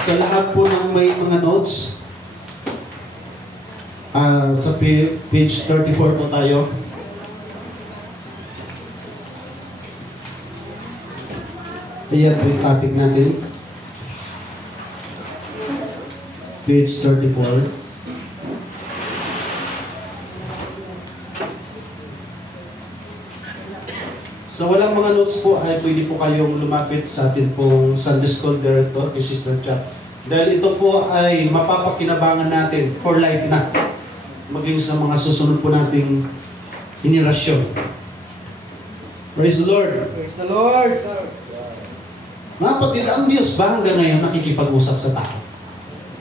Sa lahat po ng may mga notes, sa page 34 po tayo. Ayan po yung topic natin. Page 34. Sa walang mga notes po ay pwede po kayong lumapit sa atin pong Sunday School Director, kay Sister Chap. Dahil ito po ay mapapakinabangan natin for life na. Maging sa mga susunod po nating inirasyon. Praise the Lord! Praise the Lord! Mga kapatid, ang Diyos ba hanggang ngayon nakikipag-usap sa tao?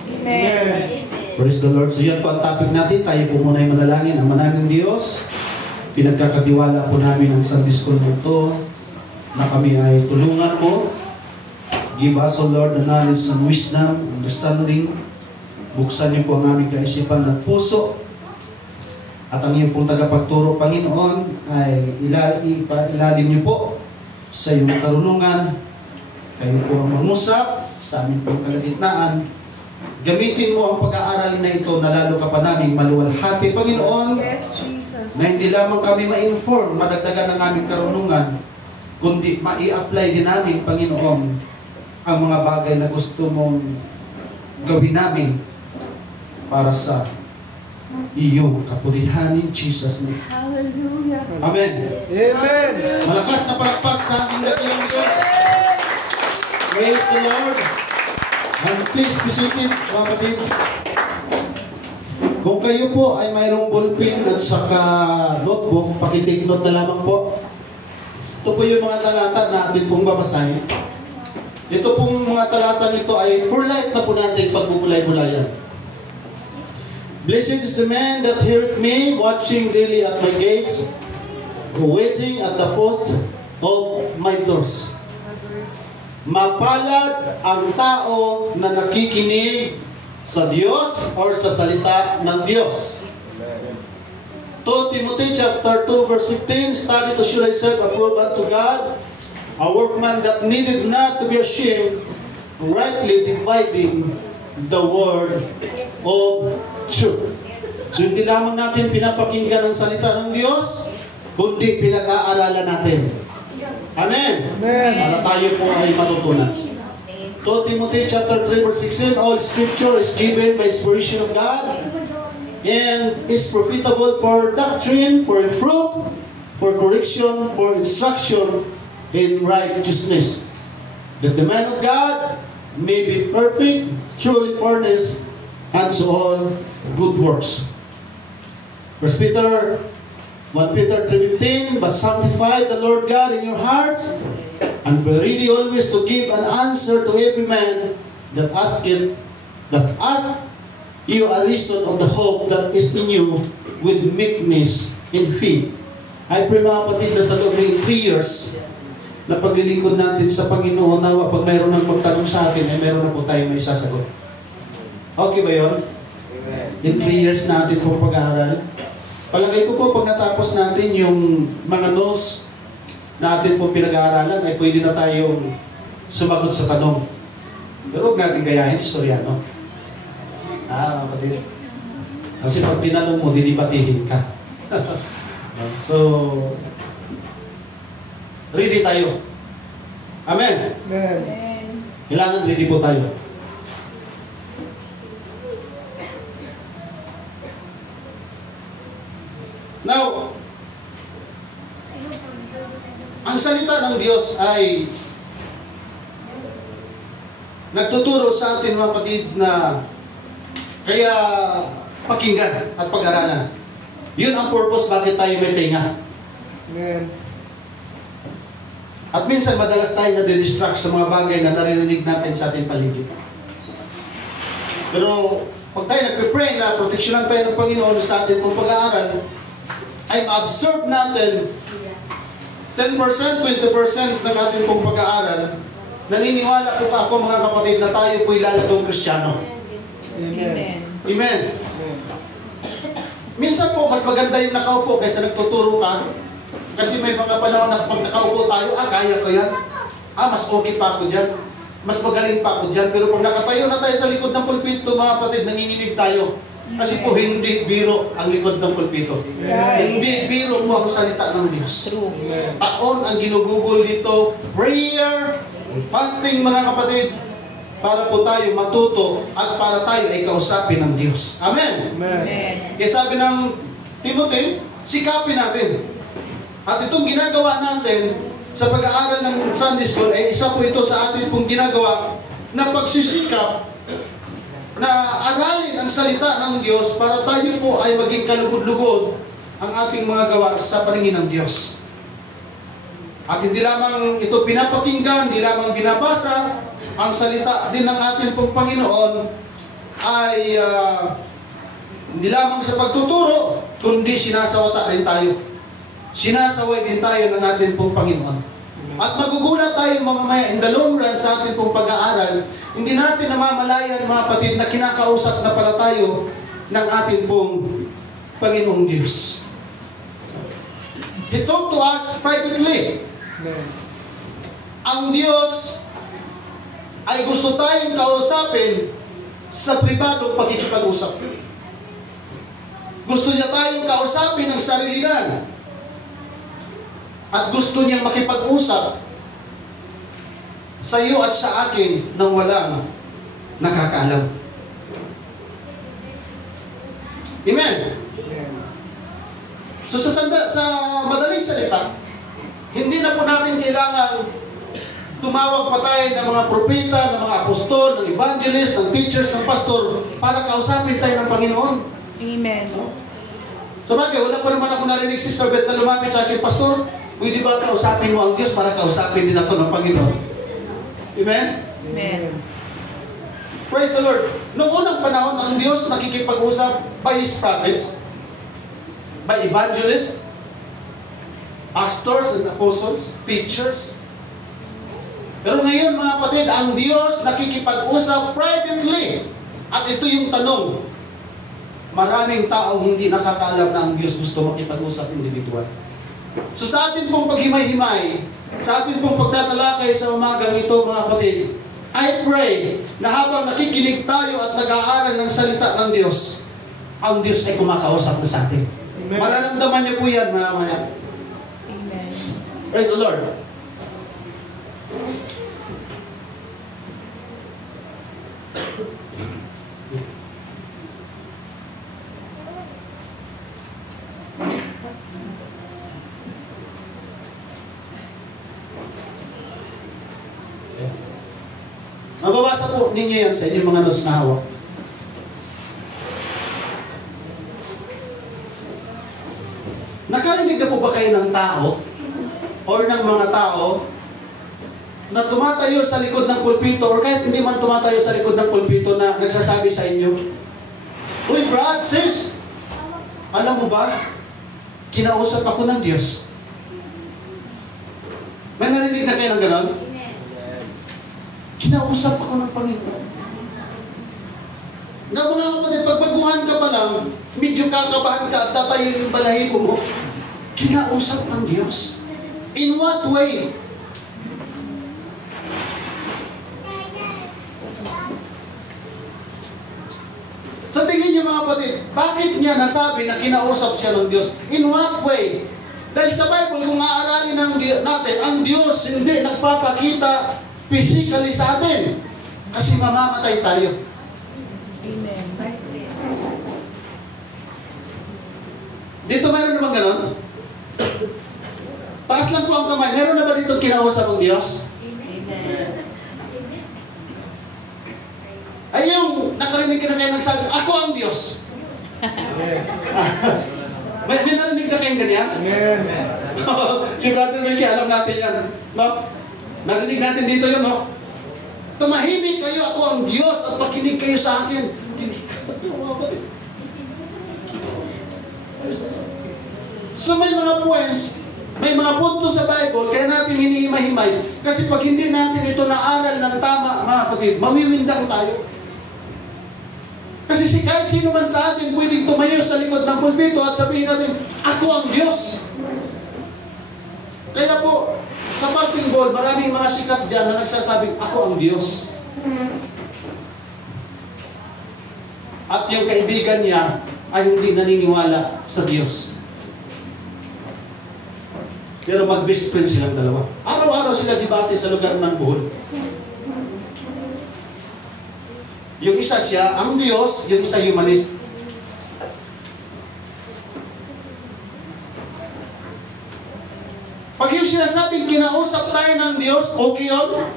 Amen! Praise the Lord! So yan po ang topic natin. Tayo po muna ay manalangin. Ama naming Diyos, pinagkakatiwala po namin ang Sunday School nito na kami ay tulungan mo. Give us, O Lord, the knowledge and wisdom, understanding. Buksan niyo po ang aming kaisipan at puso. At ang iyong pong tagapagturo, Panginoon, ay ilalim niyo po sa iyong karunungan. Kayo po ang mangusap sa aming pong kalagitnaan. Gamitin mo ang pag-aaral na ito na lalo ka pa naming maluwalhati, Panginoon. Yes, Jesus. Na hindi lamang kami ma-inform, madagdagan ng aming karunungan, kundi ma-i-apply din namin, Panginoon, ang mga bagay na gusto mong gawin namin para sa iyong kapurihan in Jesus' name. Hallelujah. Amen. Amen! Malakas na palakpak sa ating dakilang Diyos. Praise the Lord. And please be seated, mga kapatid. Kung kayo po ay mayroong ballpen at saka notebook, pakitake note na lamang po. Ito po yung mga talata na atin pong babasahin. Ito pong mga talata nito ay for life na po natin pagbubulay-bulayan. Blessed is the man that heareth me, watching daily at my gates, waiting at the post of my doors. Mapalad ang tao na nakikinig sa Diyos or sa salita ng Diyos. 2 Timothy chapter 2 verse 15, study to show thyself approved unto God, a workman that needed not to be ashamed, rightly dividing the word of truth. So hindi lamang natin pinapakinggan ang salita ng Diyos, kundi pinag-aaralan natin. Amen. Amen. Para tayo po ay matutunan. 2 Timothy chapter 3 verse 16, all scripture is given by inspiration of God and is profitable for doctrine, for reproof, for correction, for instruction in righteousness, that the man of God may be perfect, truly furnished unto all good works. 1 Peter 3:15, but sanctify the Lord God in your hearts, and be ready always to give an answer to every man that asketh you a reason of the hope that is in you with meekness and faith. I pray mga kapatid na sa loob ng 3 years na paglilingkod natin sa Panginoon, nawa pag mayroon nang magtanong sa atin, ay mayroon na po tayong may isasagot. Okay ba yun? In 3 years natin pong pag-aaral. Palagay ko po pag natapos natin yung mga notes natin pong pinag-aaralan, ay pwede na tayong sumagot sa tanong. Pero huwag natin gayahin si Soriano. Kapatid. Kasi pag tinanong mo, dinibatihin ka. So, ready tayo. Amen. Amen. Kailangan ready po tayo. Now, ang salita ng Diyos ay nagtuturo sa atin mga kapatid na kaya pakinggan at pag-aralan. Yun ang purpose bakit tayo may tenga. Amen. At minsan madalas tayo na-distract sa mga bagay na naririnig natin sa ating paligid. Pero pag tayo nagpe-pray na proteksyonan tayo ng Panginoon sa ating pong pag-aaral, ay ma-absorb natin 10%, 20% ng ating pong pag-aaral. Naniniwala po ako mga kapatid na tayo po'y lalagong Kristiyano. Amen. Amen. Minsan po, mas maganda yung nakaupo kaysa nagtuturo ka. Kasi may mga panahon na pag nakaupo tayo, kaya ko yan. Mas okay pa ako dyan. mas magaling pa ako dyan. Pero pag nakatayo na tayo sa likod ng pulpito, mga kapatid, nanginginig tayo. Kasi po, hindi biro ang likod ng pulpito. Hindi biro po ang salita ng Diyos. True. Taon ang ginugugol dito, prayer, fasting, mga kapatid, para po tayo matuto at para tayo ay kausapin ng Diyos. Amen? Amen. Kaya sabi ng Timothy, sikapin natin. At itong ginagawa natin sa pag-aaral ng Sunday School ay isa po ito sa atin pong ginagawa na pagsisikap na aralin ang salita ng Diyos para tayo po ay maging kalugod-lugod ang ating mga gawa sa paningin ng Diyos. At hindi lamang ito pinapakinggan, hindi lamang binabasa, ang salita din ng ating pong Panginoon ay hindi lamang sa pagtuturo, kundi sinasawata rin tayo. Sinasaway din tayo ng ating pong Panginoon. At magugulat tayo mamamaya in the long run sa ating pong pag-aaral, hindi natin namamalayan mga kapatid na kinakausap na pala tayo ng ating pong Panginoong Diyos. He talked to us privately. Ang Diyos ay gusto tayong kausapin sa pribadong pakikipag-usap. Gusto niya tayong kausapin ng sarilinan. At gusto niyang makipag-usap sa iyo at sa akin nang walang nakakaalam. Amen? So sa madaling salita, hindi na po natin kailangan tumawag pa tayo ng mga propeta, ng mga apostol, ng evangelist, ng teachers, ng pastor para kausapin tayo ng Panginoon. Amen. So bagay, wala pa naman ako narinig si Sir Beth na lumapit sa akin, Pastor, pwede ba kausapin mo ang Diyos para kausapin din ako ng Panginoon? Amen? Amen. Praise the Lord. Noong unang panahon, ang Diyos nakikipag-usap by His prophets, by evangelists, pastors and apostles, teachers. Pero ngayon mga kapatid, ang Diyos nakikipag-usap privately. At ito yung tanong. Maraming taong hindi nakakaalam na ang Diyos gusto makipag-usap individual. So sa atin pong paghimay-himay, sa atin pong pagtatalakay sa umagang ito mga kapatid, I pray na habang nakikinig tayo at nag-aaral ng salita ng Diyos, ang Diyos ay kumakausap na sa atin. Amen. Mararamdaman niyo po yan mamaya. Amen. Praise the Lord. Mababasa po ninyo yan sa inyong mga notes na hawak. Nakarinig na po ba kayo ng tao or ng mga tao na tumatayo sa likod ng pulpito or kahit hindi man tumatayo sa likod ng pulpito na nagsasabi sa inyo, "Uy, Brad, sis, alam mo ba, kinausap ako ng Diyos." May narinig na kayo ng ganon? Kinausap ako ng Panginoon. Na mga kapatid, pagbaguhan ka pa lang, medyo kakabahan ka at tatayo yung balahibo mo, kinausap ng Diyos. In what way? Sa tingin niyo mga kapatid, bakit niya nasabi na kinausap siya ng Diyos? In what way? Dahil sa Bible, kung aaralin natin, ang Diyos hindi nagpapakita physically sa atin. Kasi mamamatay tayo. Amen. Dito mayroon na bang ganon? Taas lang po ang kamay. Meron na ba dito kinausap ang Diyos? Amen. Ay yung nakarinig ka na kayo nagsabi, "Ako ang Diyos." Yes. may narinig na kayong ganyan? Amen. Si Brother Wilkie, alam natin yan. No? Narinig natin dito yun, no? Tumahimik kayo, ako ang Diyos at makinig kayo sa akin. So may mga points, may mga punto sa Bible, kaya natin hinihimay-himay. Kasi pag hindi natin ito naaral ng tama, mga kapatid, mawiwindang tayo. Kasi kahit sino man sa atin pwedeng tumayo sa likod ng pulpito at sabihin natin, "Ako ang Diyos." Kaya po, Sa parting gold, maraming mga sikat dyan na nagsasabing, ako ang Diyos. At yung kaibigan niya ay hindi naniniwala sa Diyos. Pero mag-best friend silang dalawa. Araw-araw sila debate sa lugar ng Bohol. Yung isa siya ang Diyos, yung isa humanist. Pag yung sinasabing kinausap tayo ng Diyos, okay yun.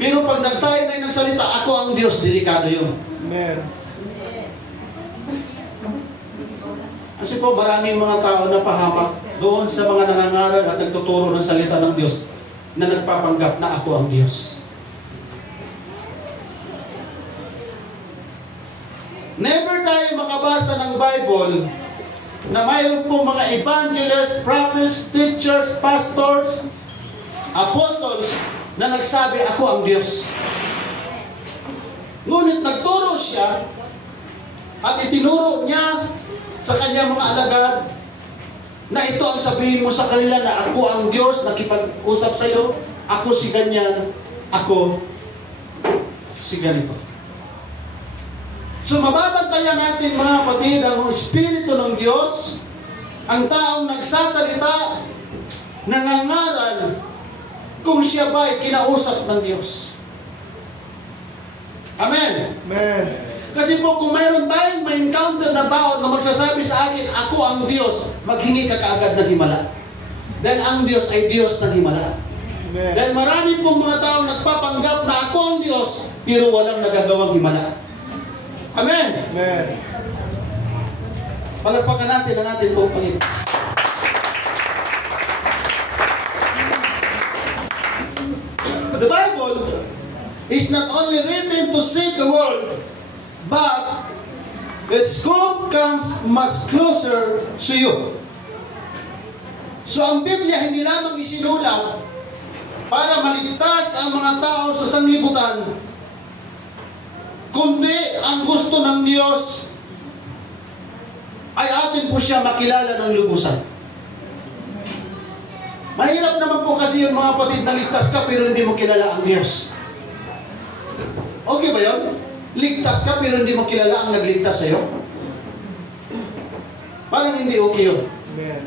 Pero pag nagtayo tayo ng salita, ako ang Diyos, delikado yun. Amen. Kasi po maraming mga tao na pahamak doon sa mga nangangaral at nagtuturo ng salita ng Diyos na nagpapanggap na ako ang Diyos. Never tayo makabasa ng Bible na mayroon po mga evangelists, prophets, teachers, pastors, apostles na nagsabi, ako ang Diyos. Ngunit nagturo siya at itinuro niya sa kanyang mga alagad na ito ang sabihin mo sa kanila na ako ang Diyos, nakipag-usap sa iyo, ako si ganyan, ako si ganito. So mababantayan natin mga kapatid ang Espiritu ng Diyos, ang taong nagsasalita, nangangaral, kung siya ba'y kinausap ng Diyos. Amen? Amen. Kasi po kung mayroon tayong ma-encounter na tao na magsasabi sa akin, ako ang Diyos, maghingi ka kaagad ng himala. Dahil ang Diyos ay Diyos ng himala. Amen. Dahil marami pong mga tao nagpapanggap na ako ang Diyos, pero walang nagagawang himala. Amen? Amen. Palagpakan natin ang ating pong Panginoon. The Bible is not only written to save the world, but its scope comes much closer to you. So ang Biblia hindi lamang isinulat para maligtas ang mga tao sa sanlibutan, kundi ang gusto ng Diyos ay atin po siya makilala ng lubusan. Mahirap naman po kasi yung mga kapatid na ligtas ka pero hindi mo kilala ang Diyos. Okay ba yun? Ligtas ka pero hindi mo kilala ang nagligtas sa'yo? Parang hindi okay yun. Amen.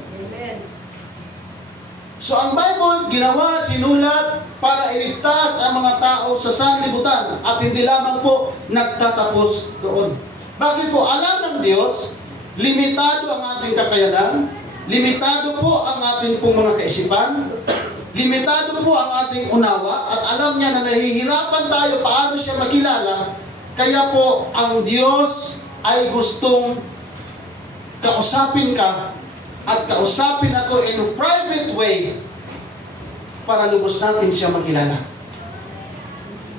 So ang Bible, ginawa, sinulat para iligtas ang mga tao sa sanlibutan at hindi lamang po nagtatapos doon. Bakit po? Alam ng Diyos, limitado ang ating kakayanan, limitado po ang ating pong mga kaisipan, limitado po ang ating unawa, at alam niya na nahihirapan tayo paano siya makilala. Kaya po ang Diyos ay gustong kausapin ka at kausapin ako in a private way para lubos natin siya makilala.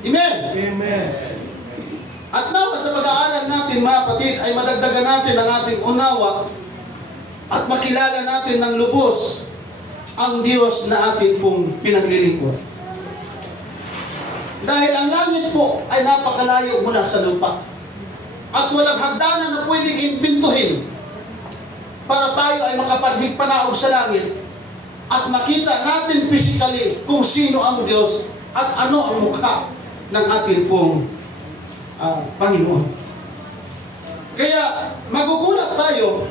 Amen? Amen. At nawa sa pag-aaral natin mga kapatid ay madagdagan natin ang ating unawa at makilala natin ng lubos ang Diyos na atin pong pinaglilingkod. Dahil ang langit po ay napakalayo mula sa lupa at walang hagdanan na pwedeng imbintuhin para tayo ay makapagpanaog sa langit at makita natin physically kung sino ang Diyos at ano ang mukha ng ating pong Panginoon. Kaya magugulat tayo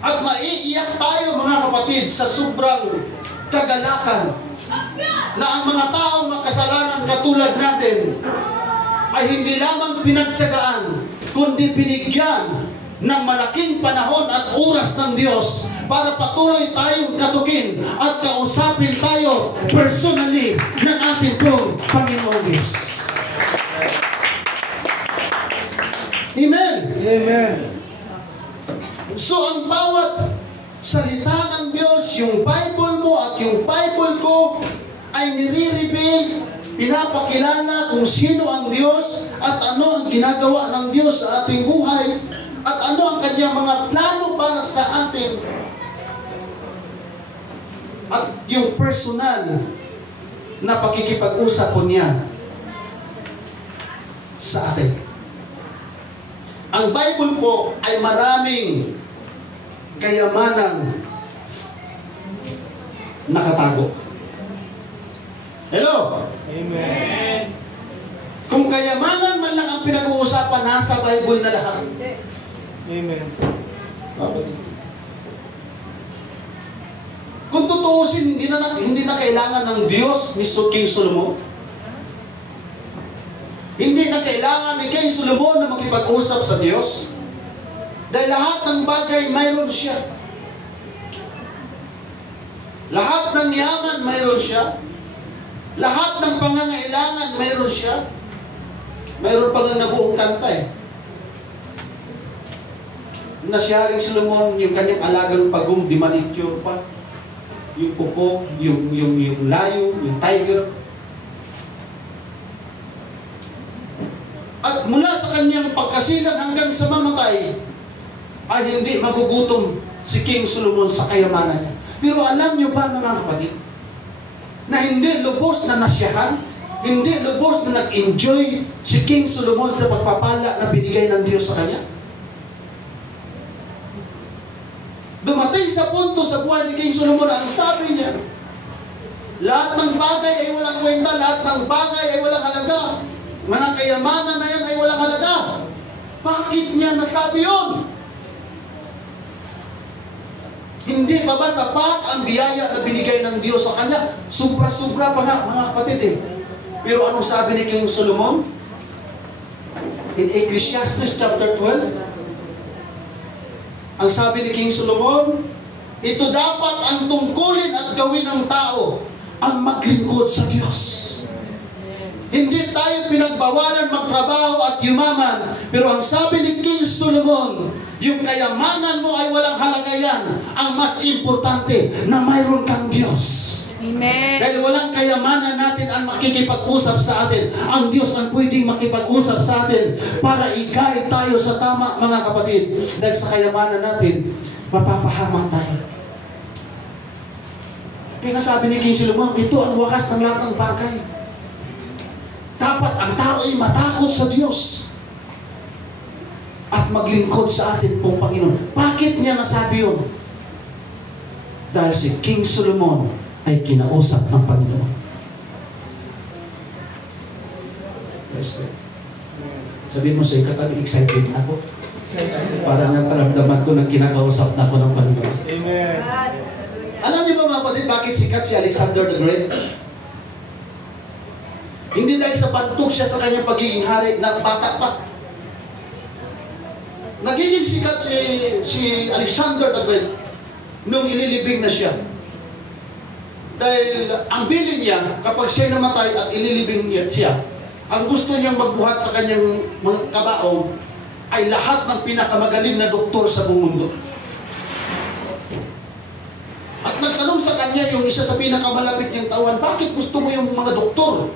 at maiiyak tayo mga kapatid sa sobrang kagalakan na ang mga taong makasalanan katulad natin ay hindi lamang pinagtiyagaan kundi binigyan ng malaking panahon at oras ng Diyos para patuloy tayong katukin at kausapin tayo personally ng ating pong Panginoon Diyos. Amen? Amen. So ang bawat salita ng Diyos, yung Bible mo at yung Bible ko ay nire-reveal, pinapakilala kung sino ang Diyos at ano ang ginagawa ng Diyos sa ating buhay at ano ang kanyang mga plano para sa atin. At yung personal na pakikipag-usap po niya sa atin. Ang Bible po ay maraming kayamanang nakatago. Hello? Amen. Kung kayamanan man lang ang pinag-uusapan, nasa Bible na lahat. Amen. Kung tutuusin, hindi na kailangan ng Diyos ni King Solomon. Hindi na kailangan ni King Solomon na makipag-usap sa Diyos. Dahil lahat ng bagay mayroon siya. Lahat ng yaman mayroon siya. Lahat ng pangangailangan mayroon siya. Mayroon pa nga nabuong kanta eh. Nasyaring Solomon, yung kanyang alagang pagong, di manicure pa. Yung kuko, yung layo, yung tiger. At mula sa kanyang pagkasilang hanggang sa mamatay, ay hindi magugutom si King Solomon sa kayamanan niya. Pero alam niyo ba mga kapatid, na hindi lubos na nasyahan, hindi lubos na nag-enjoy si King Solomon sa pagpapala na binigay ng Diyos sa kanya? Dumating sa punto sa buhay ni King Solomon, ang sabi niya, lahat ng bagay ay walang kwenta, lahat ng bagay ay walang halaga. Mga kayamanan na yan ay walang halaga. Bakit niya nasabi yun? Hindi pa ba sapat ang biyaya na binigay ng Diyos sa kanya? Sobra-sobra pa nga, mga kapatid eh. Pero anong sabi ni King Solomon? In Ecclesiastes chapter 12, ang sabi ni King Solomon, ito dapat ang tungkulin at gawin ng tao, ang maglingkod sa Diyos. Hindi tayo pinagbawalan magtrabaho at yumaman. Pero ang sabi ni King Solomon, yung kayamanan mo ay walang halaga yan. Ang mas importante na mayroon kang Diyos. Amen. Dahil walang kayamanan natin ang makikipag-usap sa atin. Ang Diyos ang pwedeng makipag-usap sa atin para i-guide tayo sa tama, mga kapatid. Dahil sa kayamanan natin, mapapahamak tayo. Kaya sabi ni King Solomon, ito ang wakas ng lahat ng bagay. Dapat ang tao ay matakot sa Diyos at maglingkod sa atin pong Panginoon. Bakit niya nasabi yun? Dahil si King Solomon ay kinausap ng Panginoon. Sabihin mo sa ikatabi, excited na ako. Para nataramdaman ko na kinakausap na ako ng Panginoon. Amen. Alam niyo ba mga kapatid, bakit sikat si Alexander the Great? Hindi dahil sa bantog siya sa kanyang pagiging hari na bata pa. Nagiging sikat si Alexander the Great nung ililibing na siya. Dahil ang bilin niya, kapag siya namatay at ililibing niya siya, ang gusto niyang magbuhat sa kanyang mga kabaong ay lahat ng pinakamagaling na doktor sa buong mundo. At nagtanong sa kanya yung isa sa pinakamalapit niyang tauhan, bakit gusto mo yung mga doktor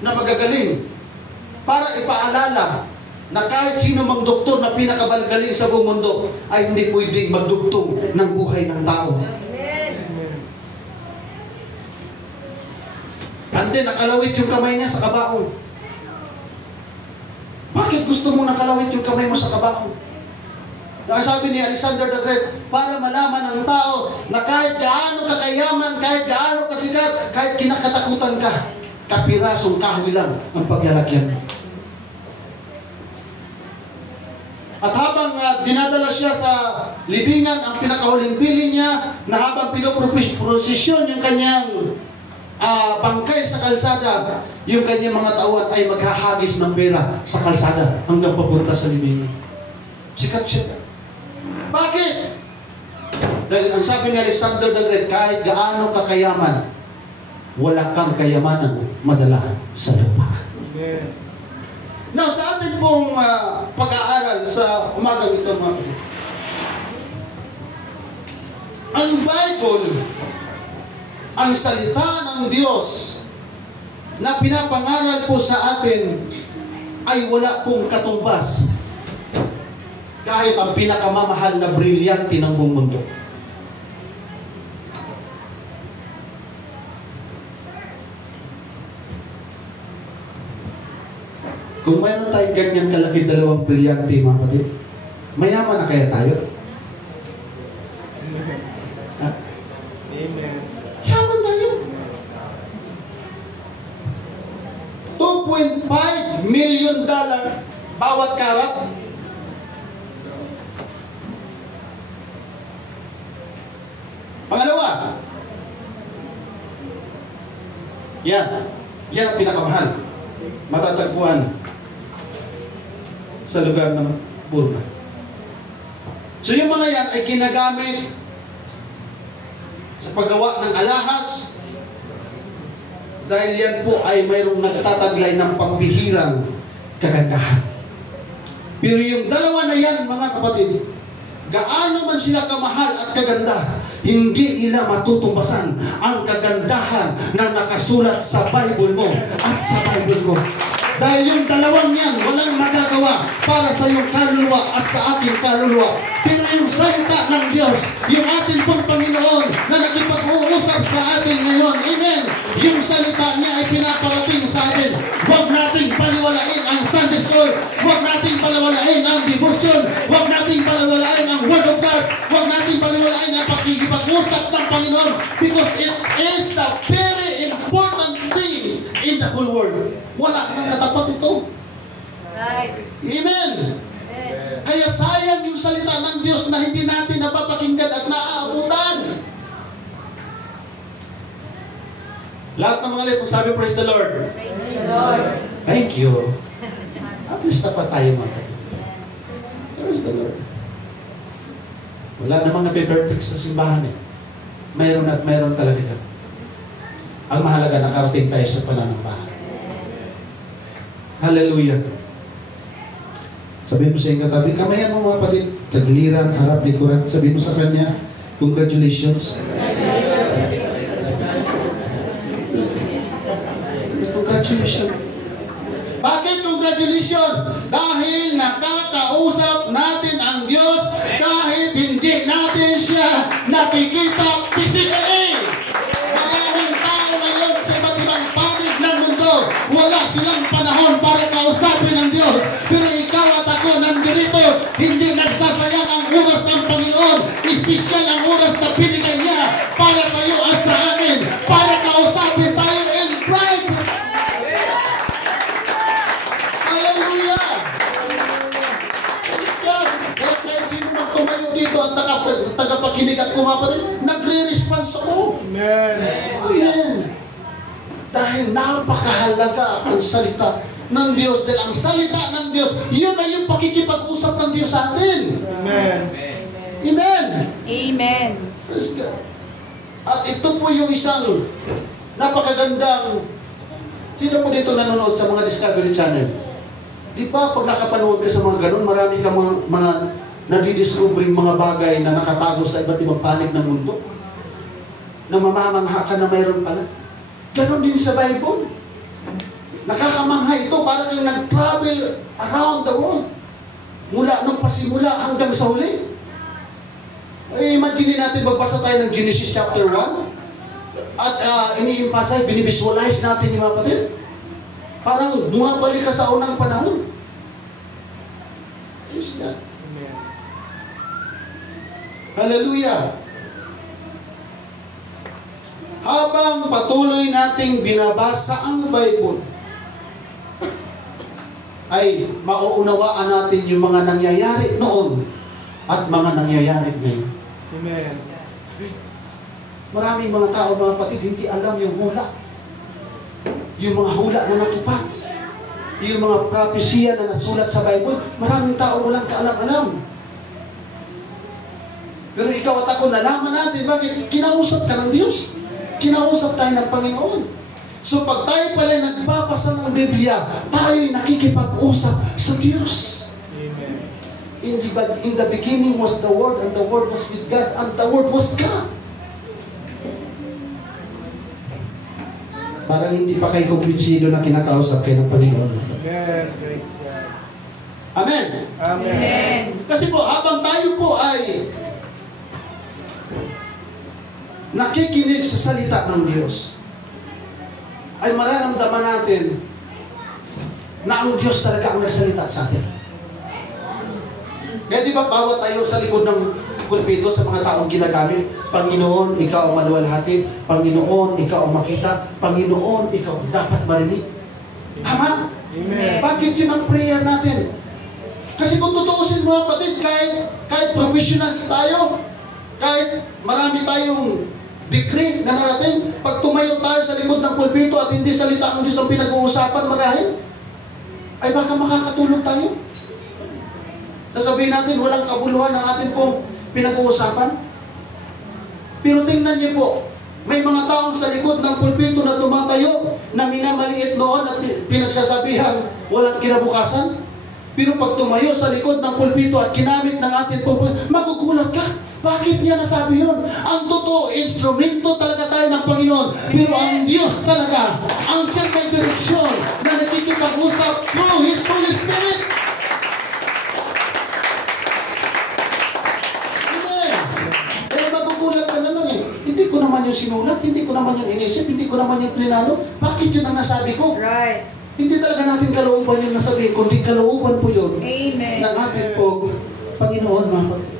na magagaling? Para ipaalala na kahit sino mang doktor na pinakabagaling sa buong mundo ay hindi pwedeng magdugtong ng buhay ng tao. And then, nakalawit yung kamay niya sa kabaong. Bakit gusto mo nakalawit yung kamay mo sa kabaong? Sabi ni Alexander the Great, para malaman ng tao na kahit gaano kakayaman, kahit gaano kasikat, kahit kinakatakutan ka, kapirasong kahoy lang ang paglalagyan mo. At habang dinadala siya sa libingan, ang pinakahuling bilin niya, na habang pinoprosesyon yung kanyang bangkay sa kalsada, yung kanyang mga tauhan ay maghahagis ng pera sa kalsada hanggang papunta sa libingan. Sikat siya. Bakit? Dahil ang sabi ni Alexander the Great, kahit gaano kakayaman, wala kang kayamanan madala sa lupa. Amen. Now, sa atin pong pag-aaral sa umagang ito, mga kapatid, ang Bible, ang salita ng Diyos na pinapangaral po sa atin ay wala pong katumbas kahit ang pinakamamahal na brilyante ng buong mundo. Kung mayroon tayong ganyan kalaki dalawang brilyante, mga kapatid, mayaman na kaya tayo? Ha? Amen. Yaman tayo. $1 million bawat karat. Pangalawa, yan ang pinakamahal. Matatagpuan sa lugar ng Burma. So yung mga yan ay ginagamit sa paggawa ng alahas dahil yan po ay mayroong nagtataglay ng pambihirang kagandahan. Pero yung dalawa na yan, mga kapatid, gaano man sila kamahal at kaganda, hindi nila matutumbasan ang kagandahan na nakasulat sa Bible mo at sa Bible ko. Dahil yung dalawang yan, walang magagawa para sa iyong kaluluwa at sa aking kaluluwa. Pero yung salita ng Diyos, yung ating pong Panginoon na nakipag-uusap sa atin ngayon, amen, yung salita niya ay pinaparating sa atin. Huwag nating paliwalain ang Sunday School, huwag nating paliwalain ang devotion, huwag nating paliwalain ang Word of God, huwag nating paliwalain ang pakikipag-usap ng Panginoon, because it is the very important thing in the whole world. Wala nang katapat ito. Right. Amen. Kaya sayang yung salita ng Diyos na hindi natin napapakinggan at naaabutan. Lahat ng mga lit, sabi, praise the Lord. Praise the Lord. Thank you. At least tapat tayo mga kapatid. Praise the Lord. Wala namang nape-perfect sa simbahan eh. Mayroon at mayroon talaga yan. Ang mahalaga, nakarating tayo sa pananampahan. Hallelujah. Sabihin mo sa inyo katabi, kamayan mo mga kapatid, tagliran, harap, likuran. Sabihin mo sa kanya, congratulations. Congratulations. Bakit congratulations? Dahil nakakausap natin ang Diyos kahit hindi natin siya nakikita physically. Maraming tao ngayon sa iba't ibang panig ng mundo, wala silang panahon para kausapin ang Diyos. Pero ikaw at ako nandito, hindi nagsasayang ang oras ng Panginoon. Espesyal ang oras na binigay niya para sa iyo at sa amin, para kausapin tayo in private. Hallelujah! Kahit sino man tumayo dito at tagapakinig at kumaparin, nagre-response ako. Amen. Amen. Dahil napakahalaga ang salita ng Diyos. Dahil ang salita ng Diyos, yun ay yung pakikipag-usap ng Diyos sa atin. Amen. Amen. Amen. Praise God. At ito po yung isang napakagandang, sino po dito nanonood sa mga Discovery Channel? Di ba pag nakapanood ka sa mga ganun, marami ka mga nadidiscovering mga bagay na nakatago sa iba't ibang panig ng mundo? Na mamamangha ka na mayroon pala. Ganon din sa Bible. Nakakamangha ito, para kang nag-travel around the world. Mula nung pasimula hanggang sa huli. Imagine natin, magbasa tayo ng Genesis chapter 1. At ini-emphasize, binivisualize natin yung mga kapatid. Parang bumabalik ka sa unang panahon. Yes, God. Amen. Hallelujah. Habang patuloy nating binabasa ang Bible, ay mauunawaan natin yung mga nangyayari noon at mga nangyayari ngayon. Amen. Maraming mga tao, mga kapatid, hindi alam yung hula. Yung mga hula na natupad. Yung mga propesya na nasulat sa Bible, maraming tao walang kaalam-alam. Pero ikaw at ako, nalaman natin, bakit? Kinausap ka ng Diyos. Kinausap tayo ng Panginoon. So pag tayo pala nagbabasa ng Biblia, tayo'y nakikipag-usap sa Diyos. Amen. In the beginning was the Word, and the Word was with God, and the Word was God. Parang hindi pa kayo kumbinsido na kinakausap kayo ng Panginoon. Amen. Praise God. Amen. Amen. Kasi po, habang tayo po ay nakikinig sa salita ng Diyos, ay mararamdaman natin na ang Diyos talaga ang nagsalita sa atin. Kaya di ba bawat tayo sa likod ng pulpito sa mga taong ginagamit, Panginoon, ikaw ang maluwalhati, Panginoon, ikaw ang makita, Panginoon, ikaw ang dapat marinig. Tama? Amen. Bakit yun ang prayer natin? Kasi kung tutuusin mga kapatid, kahit professionals tayo, kahit marami tayong degree na narating, pag tumayo tayo sa likod ng pulpito at hindi salita ang Diyos ang pinag-uusapan marahil, ay baka makakatulog tayo. Sasabihin natin, walang kabuluhan ang atin pong pinag-uusapan. Pero tingnan niyo po, may mga taong sa likod ng pulpito na tumatayo, na minamaliit noon at pinagsasabihan, walang kinabukasan. Pero pag tumayo sa likod ng pulpito at kinamit ng ating pulpito, magugulat ka. Bakit niya nasabi yun? Ang totoo, instrumento talaga tayo ng Panginoon. Pero ang Diyos talaga, ang siyang may direksyon na nakikipag-usap through His Holy Spirit. Amen. Eh, magugulat ka na lang eh. Hindi ko naman yung sinulat, hindi ko naman yung inisip, hindi ko naman yung plinano. Bakit yun ang nasabi ko? Right. Hindi talaga natin kalooban yung nasabi, kundi kalooban po yun Amen. ng ating po Panginoon, mga kapatid.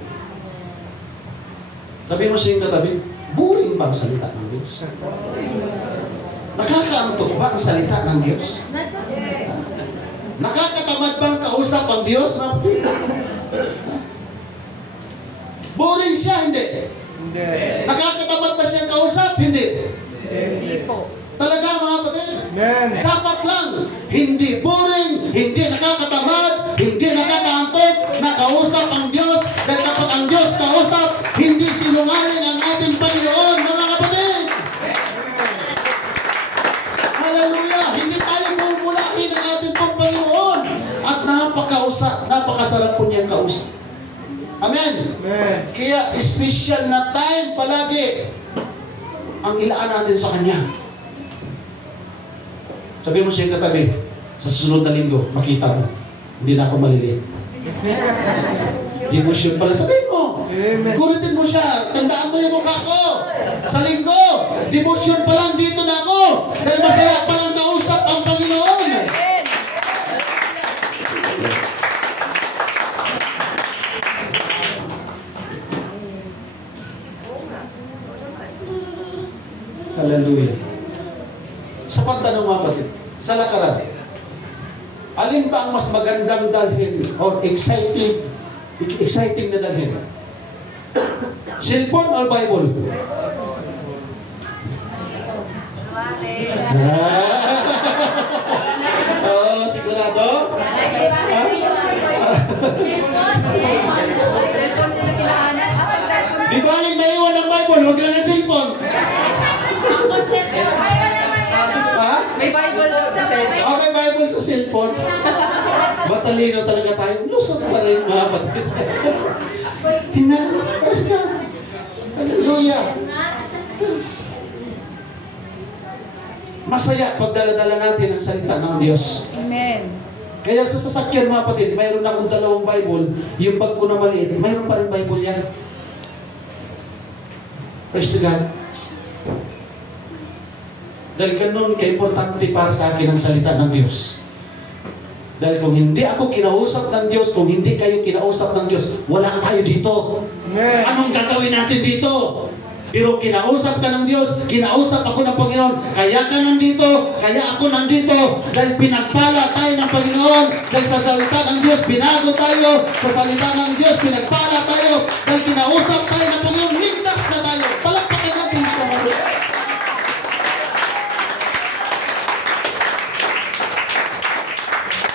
Sabi mo sa iyong katabi, boring ba ang salita ng Diyos? Nakakaantok ba ang salita ng Diyos? Nakakatamad ba ang kausap ang Diyos? Boring siya, hindi. Hindi. Nakakatamad ba siyang kausap? Hindi. Hindi po. Talaga mga kapatid, Amen. dapat lang, hindi boring, hindi nakakatamad, hindi nakakaantok, nakausap ang Diyos, dahil kapag ang Diyos kausap, hindi sinungaling ang ating Panginoon, mga kapatid. Hallelujah! Hindi tayo bumulahin ang ating Panginoon. At napakasarap po niyang kausap. Amen! Amen. Kaya special na time palagi ang ilaan natin sa Kanya. Sabi mo siya katabi, sa susunod na linggo, makita mo, hindi na ako maliliit. Devotion pala. Sabihin mo, Amen. kulitin mo siya, tandaan mo yung mukha ko. Sa linggo, devotion pa lang, dito na ako. Dahil masaya pa lang kausap ang Panginoon. Hallelujah. Sa pagtanong mga kapatid, sa lakaran, alin ba ang mas magandang dalhin or exciting na dalhin? Cellphone or Bible? Oh, sigurado? Di ba rin maiwan ang Bible? Huwag lang ang cellphone. Ha? May Bible daw sa cellphone. Ah, may Bible sa cellphone. Matalino talaga tayo. Lusot pa rin mga kapatid. Hallelujah. Masaya pag dala-dala natin ang salita ng Diyos. Amen. Kaya sa sasakyan mga kapatid, mayroon akong dalawang Bible. Yung bag ko na maliit, mayroon pa rin Bible yan. Praise to God. Dahil ganun ka-importante para sa akin ang salita ng Diyos. Dahil kung hindi ako kinausap ng Diyos, kung hindi kayo kinausap ng Diyos, wala tayo dito. Amen. Anong gagawin natin dito? Pero kinausap ka ng Diyos, kinausap ako ng Panginoon, kaya ka nandito, kaya ako nandito, dahil pinagpala tayo ng Panginoon, dahil sa salita ng Diyos, binago tayo, sa salita ng Diyos, pinagpala tayo, dahil kinausap tayo ng Panginoon, ligtas na tayo. Palakpakan natin siya.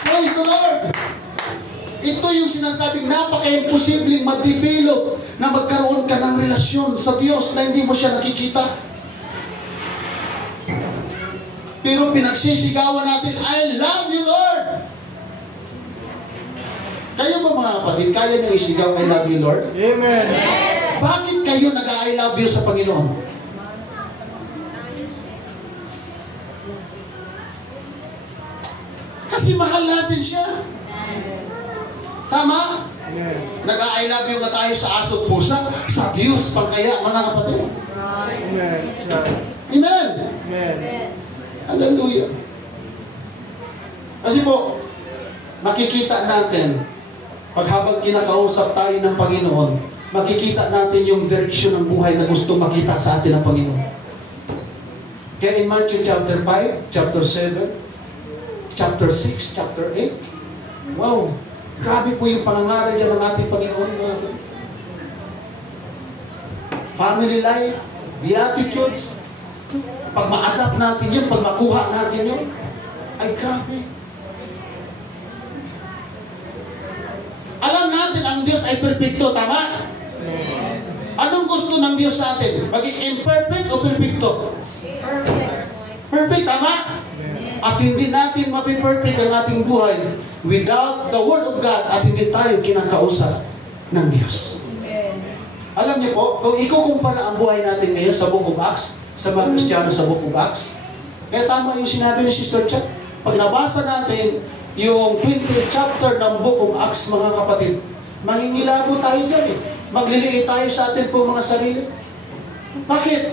Praise the Lord! Ito yung sinasabing napaka-imposibleng ma-develop na magkaroon ka ng relasyon sa Diyos na hindi mo siya nakikita. Pero pinagsisigawan natin, I love you, Lord! Kayo ba mga kapatid, kaya nyo isigaw, I love you, Lord? Amen. Bakit kayo nag-I love you sa Panginoon? Kasi mahal natin siya. Tama? Amen. Nag-I love you nga tayo sa aso't pusa, sa Diyos pang kaya, mga kapatid. Amen. Amen! Amen. Hallelujah! Kasi po, makikita natin, pag habang kinakausap tayo ng Panginoon, makikita natin yung direksyon ng buhay na gusto makita sa atin ng Panginoon. Kaya in Matthew chapter 5, chapter 7, chapter 6, chapter 8. Wow! Grabe po yung pangangaral yan ng ating Panginoon, mga kapatid. Family life, beatitudes, pag ma-adapt natin yun, pag makuha natin yun, ay grabe. Alam natin ang Diyos ay perfecto, tama? Anong gusto ng Diyos sa atin? Maging imperfect o perfecto? Perfect, tama? At hindi natin mapiperfect ang ating buhay without the Word of God at hindi tayo kinakausap ng Diyos. Alam niyo po, kung ikukumpara ang buhay natin ngayon sa Book of Acts, sa mga Kristiyano sa Book of Acts, kaya tama yung sinabi ni Sister Chat, pag nabasa natin yung 20th chapter ng Book of Acts, mga kapatid, mangingilabo tayo dyan eh. Magliliit tayo sa atin po mga sarili. Bakit?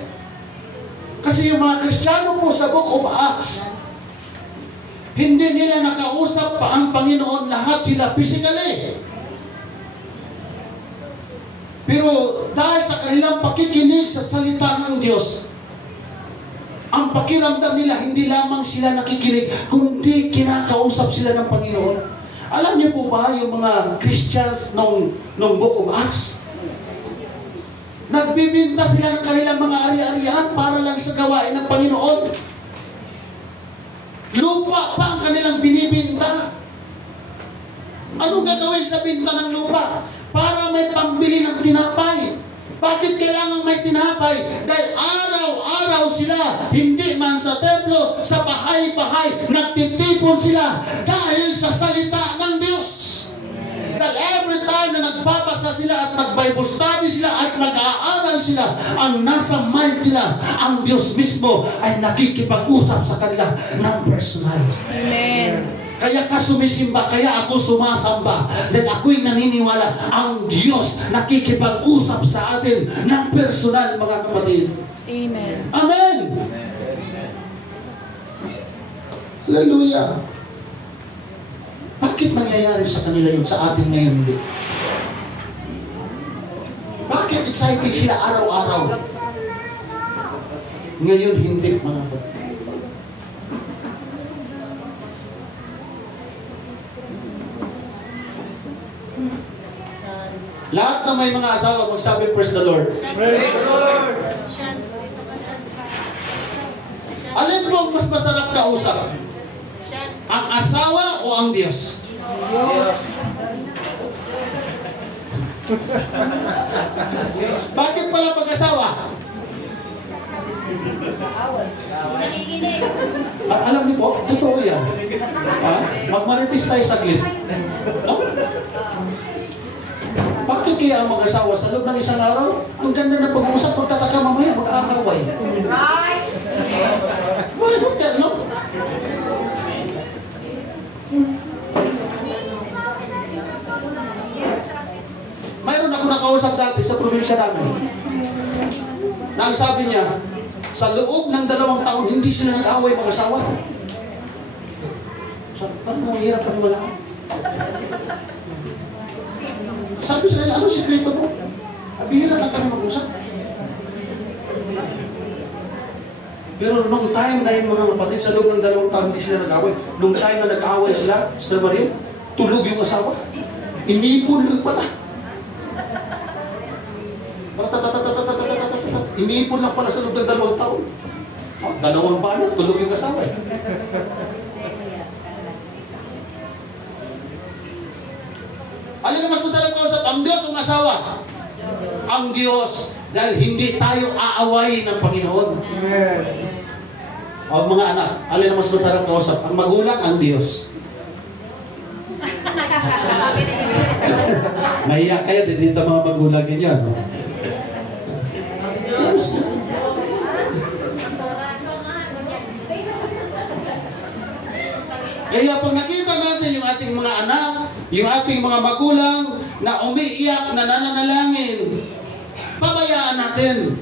Kasi yung mga Kristiyano po sa Book of Acts, hindi nila nakausap pa ang Panginoon lahat sila physically. Pero dahil sa kanilang pakikinig sa salita ng Diyos, ang pakiramdam nila, hindi lamang sila nakikinig, kundi kinakausap sila ng Panginoon. Alam niyo po ba yung mga Christians nung Book of Acts? Nagbibinta sila ng kanilang mga ari-arian para lang sa gawain ng Panginoon. Lupa pa ang kanilang binibinta. Anong gagawin sa binta ng lupa? Para may pambili ng tinapay. Bakit kailangan may tinapay? Dahil araw-araw sila, hindi man sa templo, sa bahay-bahay, nagtitipon sila dahil sa salita ng Diyos. Dahil every time na nagbabasa sila at nag-Bible study sila at nag-aaral sila, ang nasa mind nila, ang Diyos mismo ay nakikipag-usap sa kanila ng personal. Amen. Kaya ka sumisimba, kaya ako sumasamba. Dahil ako'y naniniwala, ang Diyos nakikipag-usap sa atin ng personal, mga kapatid. Amen. Amen! Hallelujah! Bakit nangyayari sa kanila yun, sa atin ngayon hindi? Bakit excited sila araw-araw? Ngayon hindi, mga kapatid. Lahat na may mga asawa, magsabi, praise the Lord. Praise the Lord. Alin po ang mas masarap kausap? Ang asawa o ang Diyos? Bakit pala pag-asawa? Alam niyo po, totoo yan. Magmaritis tayo saglit. No? Bakit kaya ang mag-asawa sa loob ng isang araw? Ang ganda ng pag-uusap, pagtataka mamaya, mag-aakaway. Why not that, no? Mayroon ako nakausap dati sa probinsya namin. Na ang sabi niya, sa loob ng 2 taon, hindi sila nag-away mag-asawa. Sabi, parang mahirap pa wala. Sabi sa kanya, anong sikreto mo? Bihira lang kami mag-usap. Pero nung time na yung mga kapatid, sa loob ng 2 taon, hindi sila nag-away. Nung time na nag-away sila, Sister Maria, tulog yung asawa. Inipon lang pala. Inipon lang pala sa loob ng 2 taon. 2 pa na, tulog yung asawa. Alin ang mas masarap kausap? Ang Diyos o ang asawa? Ang Diyos. Dahil hindi tayo aaway ng Panginoon. Amen. O mga anak, alin ang mas masarap kausap? Ang magulang, ang Diyos. Nahiya kayo, dito mga magulang ninyo. No? Yes. Kaya pag nakita natin yung ating mga anak, yung ating mga magulang na umiiyak, na nananalangin, pabayaan natin.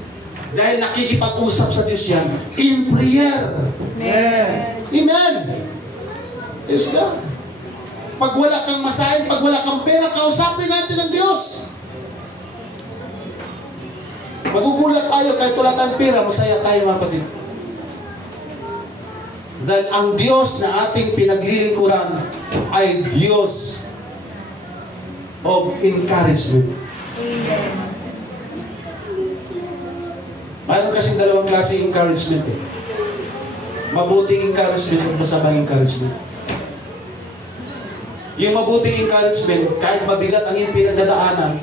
Dahil nakikipag-usap sa Diyos yan in prayer. Amen. Amen. Yes, God. Pag wala kang masahin, pag wala kang pera, kausapin natin ang Diyos. Magugulat tayo kahit wala tayong pera, masaya tayo, mga kapatid. Dahil ang Diyos na ating pinaglilingkuran ay Diyos of encouragement. Amen. Mayroon kasing dalawang klase encouragement eh. Mabuting encouragement at masamang encouragement. Yung mabuting encouragement, kahit mabigat ang iyong pinagdadaanan,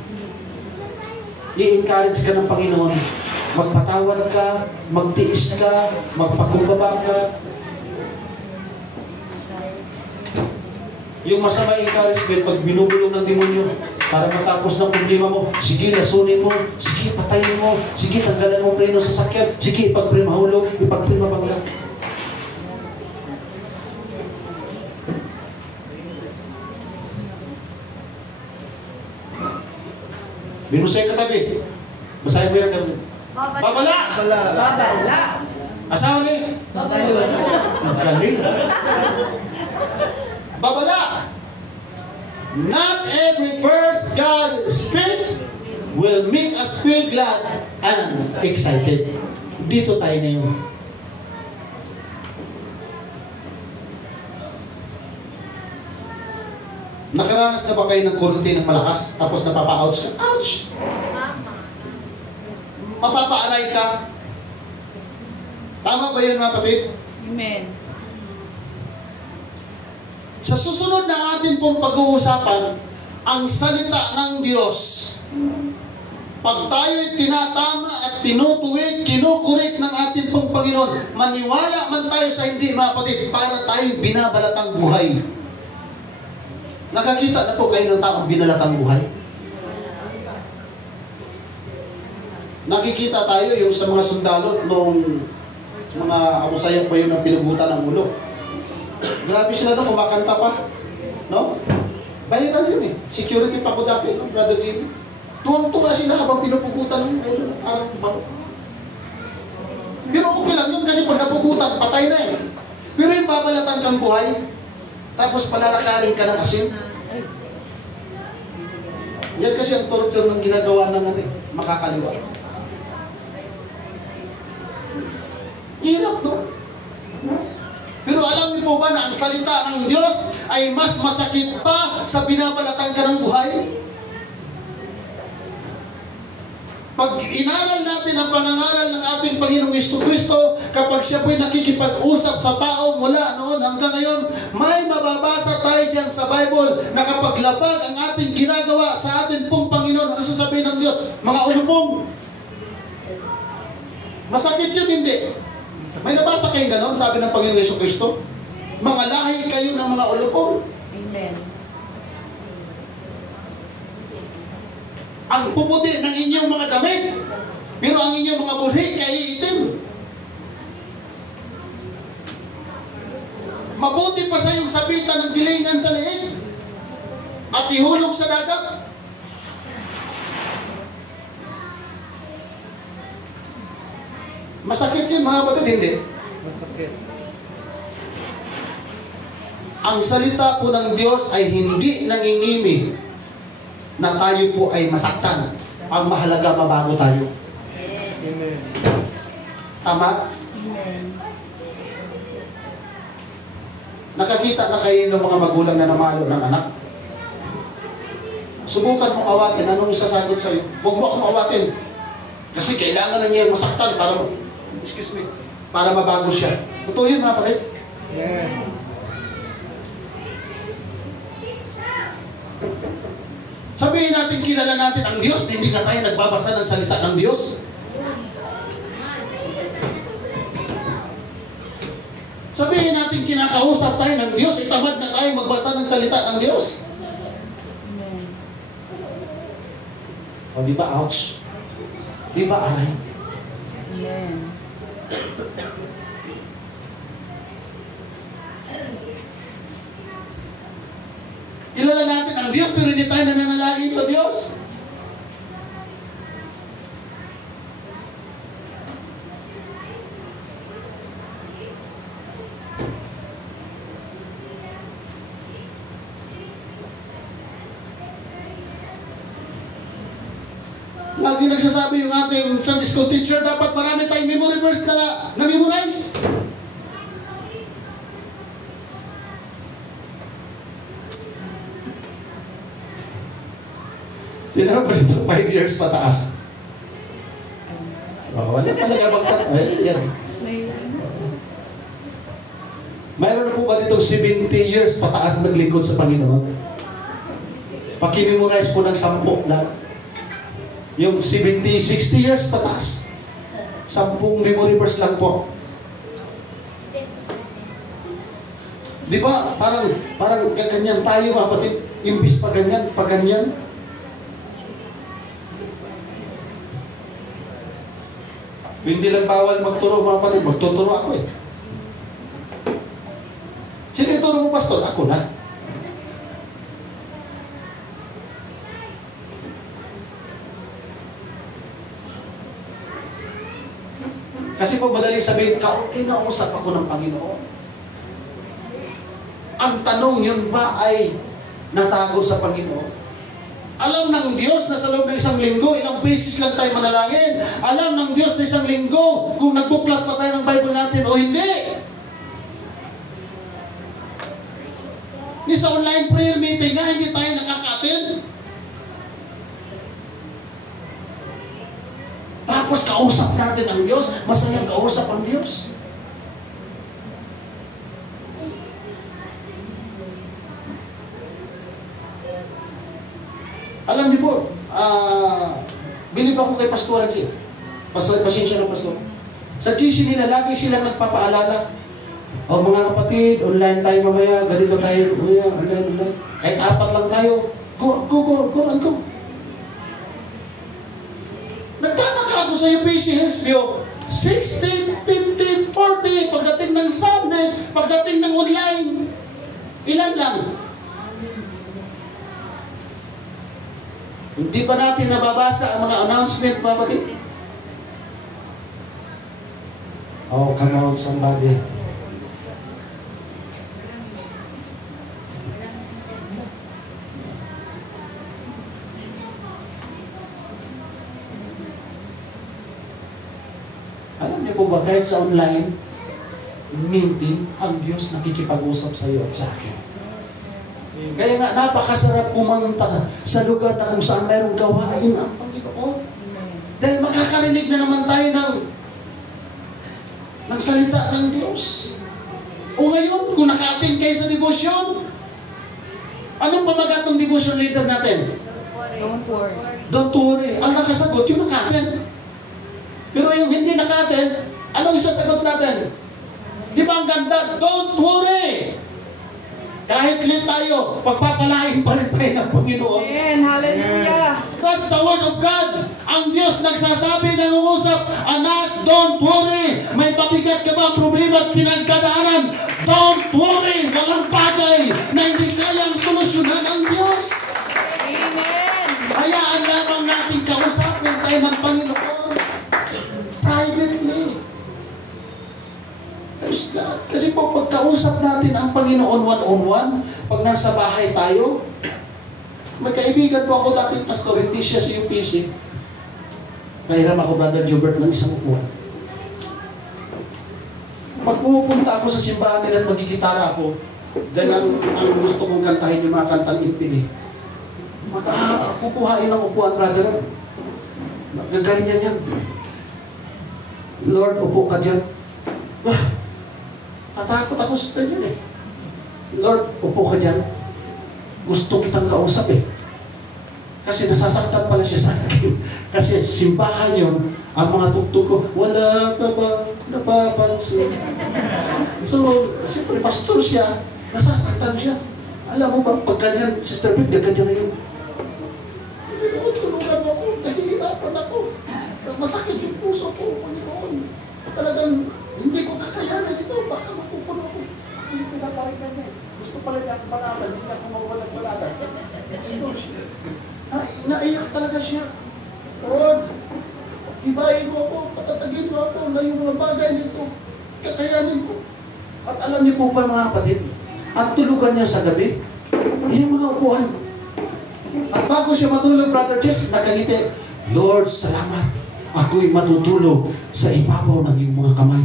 i-encourage ka ng Panginoon. Magpatawad ka, magtiis ka, magpakumbaba ka. Yung masamang encouragement, pag binubulong ng demonyo, para matapos ng problema mo, sige, lasunin mo, sige, patayin mo, sige, tanggalan mo preno sa sakyan, sige, ipag-pray mahulog, ipag-pray mabangga. Binusay ka tabi. Basahin mo yan kami. Babala! Wala. Babala. Asawa ni? Babalon. Magaling. Babala! Not every verse God speaks will make us feel glad and excited. Dito tayo na yun. Nakaranas na ba kayo ng kurente ng malakas tapos napapa-ouch ka? Ouch! Mapapaaray ka. Tama ba yun, mga kapatid? Amen. Sa susunod na atin pong pag-uusapan, ang salita ng Diyos. Pag tayo'y tinatama at tinutuwid, kinukurik ng ating pong Panginoon, maniwala man tayo sa hindi, mga kapatid, para tayo'y binabalatang buhay. Nakakita na po kayo ng taong binalatang buhay? Nakikita tayo yung sa mga sundalo nung mga amusayang pa yun ang pinugutan ng ulo. Grabe sila no, kumakanta pa. No? Viral yun eh. Security pa ko dati, no? Brother Jimmy. Tuwang-tuwa sila habang pinupugutan ng ulo. Parang baro. Pero okay lang yun kasi pag napugutan, patay na eh. Pero yung babalatan kang buhay, tapos palalakarin ka ng asin. Yan kasi ang torture ng ginagawa ng makakaliwa. Hirap, no? Pero alam niyo po ba na ang salita ng Diyos ay mas masakit pa sa binabalatan ka ng buhay? Pag inaral natin ang pangangaral ng ating Panginoong Jesucristo, kapag siya po'y nakikipag-usap sa tao mula noon hanggang ngayon, may mababasa tayo dyan sa Bible na kapag lapag ang ating ginagawa sa ating pong Panginoon, ang sasabihin ng Diyos, mga ulupong. Masakit yun, hindi. May nabasa kayong ganon, sabi ng Panginoong Jesucristo? Mga lahi kayo ng mga ulupong. Amen. Ang puputi ng inyong mga damit, pero ang inyong mga buhi kay itim. Mabuti pa sa iyong sabitan ng dilingan sa liig at ihulog sa dagat. Masakit yun, mga kapatid, hindi? Masakit. Ang salita po ng Diyos ay hindi nangingimi na tayo po ay masaktan. Ang mahalaga, mabago tayo. Amen. Tama? Amen. Nakakita na kayo ng mga magulang na namalo ng anak? Subukan mong awatin. Anong isasagot sa'yo? Huwag mo akong awatin. Kasi kailangan na niya masaktan para mabago siya. Totoo yun, mga kapatid. Amen. Sabihin natin, kilala natin ang Diyos, hindi ka tayo nagbabasa ng salita ng Diyos. Sabihin natin, kinakausap tayo ng Diyos, itamad na tayo magbasa ng salita ng Diyos. Amen. O, di ba, ouch? Di ba, aray? Amen. Kilala natin ang Diyos, pero hindi tayo nananalangin sa Diyos. Lagi nagsasabi yung ating Sunday school teacher, dapat marami tayong memory verse na memorize. Sino ba dito 5 years pataas? Oh, wala talaga magkat. Ay, yan. Mayroon na po ba ditong 70 years pataas na naglingkod sa Panginoon? Pakimemorize po ng 10 lang. Yung 70, 60 years pataas. 10 memory verse lang po. Di ba? Parang ganyan tayo, kapatid. Imbis pa ganyan. Hindi lang bawal magturo, mga kapatid. Magtuturo ako eh. Sino ituro mo, pastor? Ako na. Kasi po madali sabihin ka, okay, nausap ako ng Panginoon. Ang tanong, yun ba ay natago sa Panginoon? Alam ng Diyos na sa loob ng isang linggo, ilang beses lang tayo manalangin. Alam ng Diyos na isang linggo kung nagbuklat pa tayo ng Bible natin o hindi. Ni sa online prayer meeting nga, hindi tayo nakaka-attend. Tapos kausap natin ang Diyos, masayang kausap ang Diyos. Alam niyo po, bilib ako kay Pastor G. Pasensya ng Pastor. Sa GC nila, lagi silang nagpapaalala. O mga kapatid, online tayo mamaya, ganito tayo, online. Kahit 4 lang tayo. Go. Nagtataka ako sa patience niyo. 60, 50, 40, pagdating ng Sunday, pagdating ng online, ilan lang? Hindi ba natin nababasa ang mga announcement, kapatid? Oh, come on, somebody. Alam niyo po ba, kahit sa online meeting, ang Diyos nakikipag-usap sa iyo at sa akin. Kaya nga, napakasarap kumanta sa lugar na kung saan mayroong gawain ang Panginoon. Dahil makakarinig na naman tayo ng salita ng Diyos. O ngayon, kung naka-attend kayo sa devotion, anong pamagat ng devotion leader natin? Don't worry. Ang nakasagot, yung naka-attend. Pero yung hindi naka-attend, anong isasagot natin? Di ba ang ganda? Don't worry! Kahit late tayo, pagpapalain pa rin tayo ng Panginoon. Amen. Hallelujah. That's the Word of God. Ang Diyos nagsasabi, nangungusap, anak, don't worry. May pabigat ka ba ang problema at pinagkadaanan? Don't worry. Walang bagay na hindi kayang solusyonan ng Diyos. Amen. Hayaan lamang natin kausapin tayo ng Panginoon. Privately. Kasi po, pagkausap natin ang Panginoon one-on-one, pag nasa bahay tayo, may kaibigan po ako dating pastor, hindi siya sa UPC. Nahiram ako, Brother Gilbert, ng isang upuan. Pag pumupunta ako sa simbahan nila at magigitara ako, dahil ang gusto kong kantahin yung mga kantang NPA, kukuhain ng upuan, brother. Gaganyan yan. Lord, upo ka dyan. Tatakot ako sa ganyan eh. Lord, upo ka dyan. Gusto kitang kausap eh. Kasi nasasaktan pala siya sa akin. Kasi simbahan yun, ang mga tugtog ko, wala ka ba napapansin? So, siyempre, pastor siya, nasasaktan siya. Alam mo ba, pag ganyan, Sister Beth, gaganyan na yun. Tulungan mo ako, nahihirapan ako. Masakit yung puso ko, Panginoon. Talagang, hindi ko kakayanan ito, baka mapupuno ko. Hindi pinapakinggan niya. Gusto pala niya akong balatan, hindi ako mawawalang balatan. Pastor siya. Naiyak talaga siya. Lord, tibayin mo ako, patatagin mo ako na yung mga bagay nito, kakayanin ko. At alam niyo po ba mga kapatid, at tulugan niya sa gabi, yung mga upuan. At bago siya matulog, Brother Jess, nakangiti, Lord, salamat. Ako'y matutulog sa ibabaw ng iyong mga kamay.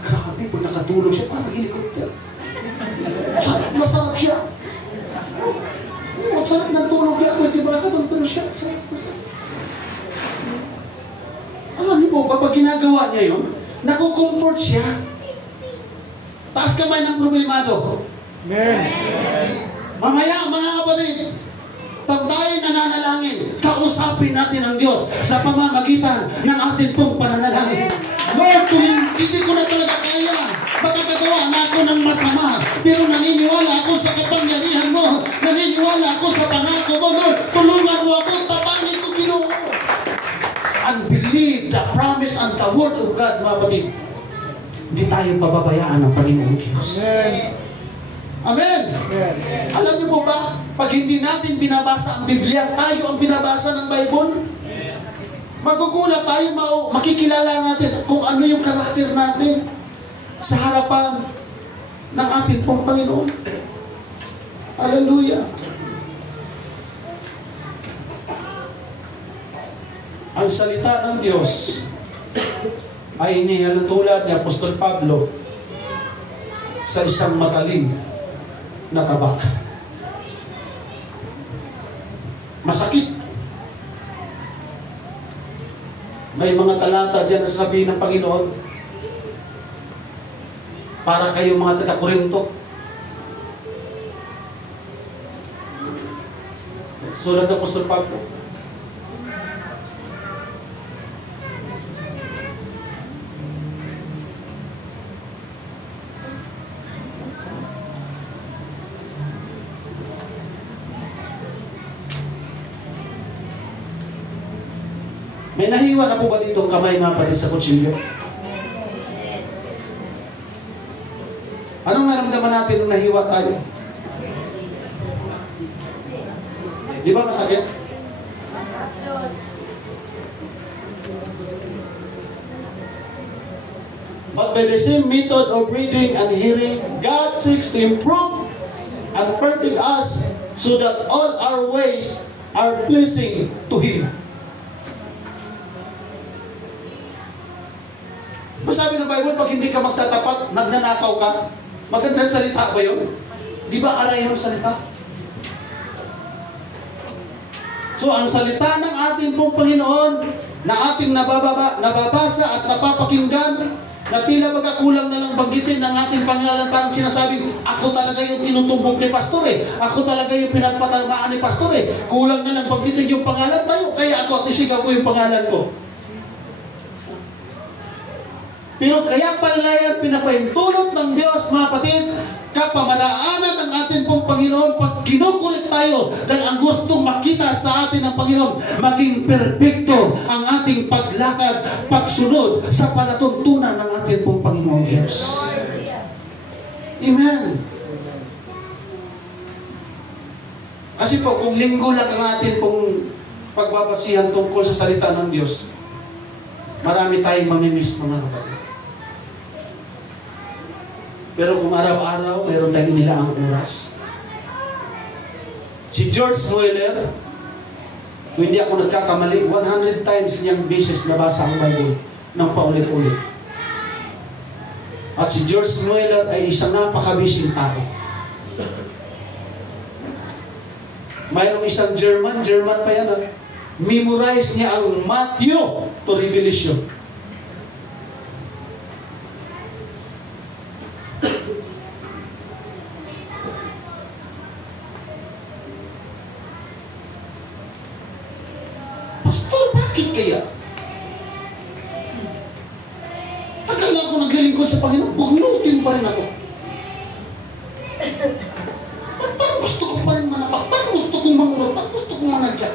Grabe, pag nakatulog siya, parang helicopter. Nasarap siya. Sarap ng tulog niya. Pwede ba katulog siya? niya yun, nakukomfort siya. Taas kamay ng problemado. Amen. Mamaya, mga kapatid, pag tayo nananalangin, kausapin natin ang Diyos sa pamamagitan ng ating pong pananalangin. Lord, kung hindi ko na talaga kaya, makakagawa na ako ng masama. Pero naniniwala ako sa kapangyarihan mo. Naniniwala ako sa pangako mo, Lord. Tulungan mo ako, tapanin ko, Ginoo. And believe the promise and the word of God, mga kapatid. Hindi tayo pababayaan ng Panginoong Diyos. Amen. Amen! Amen. Alam niyo po ba, pag hindi natin binabasa ang Biblia, tayo ang binabasa ng Bible, magugulat tayo, makikilala natin kung ano yung karakter natin sa harapan ng ating pong Panginoon. Hallelujah! Ang salita ng Diyos ay inihalintulad ni Apostol Pablo sa isang matalim na tabak. Masakit. May mga talata diyan na sasabihin ng Panginoon para kayo mga taga-Korinto. Sulat ng Apostol Pablo. May nahiwa na po ba dito ang kamay mga kapatid sa kutsilyo? Anong naramdaman natin nung nahiwa tayo? Di ba masakit? But by the same method of reading and hearing, God seeks to improve and perfect us so that all our ways are pleasing to Him. Sabi ng Bible, pag hindi ka magtatapat, nagnanakaw ka. Magandang salita ba yun? Di ba aray yung salita? So, ang salita ng ating pong Panginoon na ating nababasa at napapakinggan, na tila baga kulang na lang banggitin ng ating pangalan, parang sinasabing, ako talaga yung tinutumbok ni Pastor eh. Ako talaga yung pinagpatamaan ni Pastor eh. Kulang na lang banggitin yung pangalan tayo, kaya ako at isigaw ko yung pangalan ko. Pero kaya pala yan pinapahintulot ng Diyos, mga kapatid, kapamaraanan ng ating pong Panginoon pag kinukulit tayo dahil ang gustong makita sa atin ng Panginoon, maging perpekto ang ating paglakad, pagsunod sa palatuntunan ng ating pong Panginoon Diyos. Amen. Kasi po, kung linggo lang ang ating pong pagbabasihan tungkol sa salita ng Diyos, marami tayong mamimiss, mga kapatid. Pero kung araw-araw, mayroon tayong inilaang oras. Si George Mueller, kung hindi ako nagkakamali, 100 times niyang beses nabasa ang Bible ng paulit-ulit. At si George Mueller ay isang napakabising tao. Mayroong isang German pa yan, memorize niya ang Matthew to Revelation. Pastor, bakit kaya? Tagal na ako naglilingkod sa Panginoon, bugnutin pa rin ako. Parang gusto ko pa rin manapak, parang gusto kong mangurot, parang gusto kong managyak.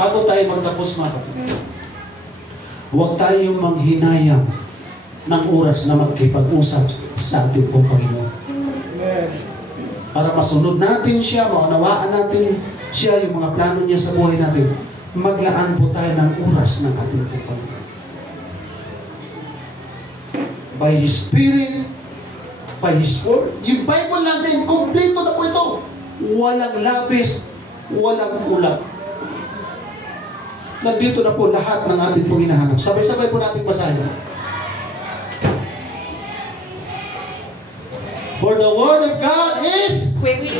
Bago tayo magtapos, mga kapatid, huwag tayong manghinayang ng oras na magkipag-usap sa ating pong Panginoon. Para masunod natin siya, maunawaan natin siya, yung mga plano niya sa buhay natin, maglaan po tayo ng oras ng ating pong Panginoon. By His Spirit, by His Word, yung Bible natin, kompleto na po ito. Walang labis, walang kulang. Nandito na po lahat ng ating pong hinahanap. Sabay-sabay po natin basahin. For the word of God is Quick.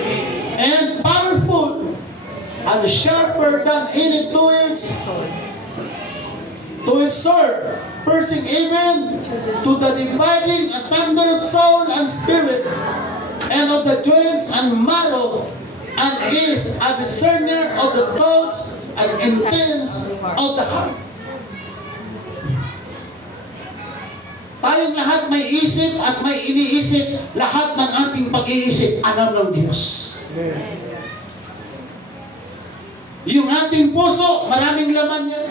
and powerful and sharper than any two-edged sword, piercing even to the dividing asunder of soul and spirit, and of the joints and marrow, and is a discerner of the thoughts and intents of the heart. Tayong lahat may isip at may iniisip, lahat ng ating pag-iisip, alam ng Diyos. Yung ating puso, maraming laman yan.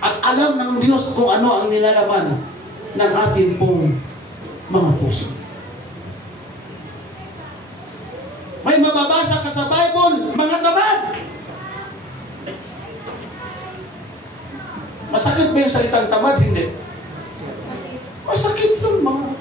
At alam ng Diyos kung ano ang nilalaman ng ating pong mga puso. May mababasa ka sa Bible, mga tamad. Masakit ba yung salitang tamad? Hindi. Masakit yun, mga tamad.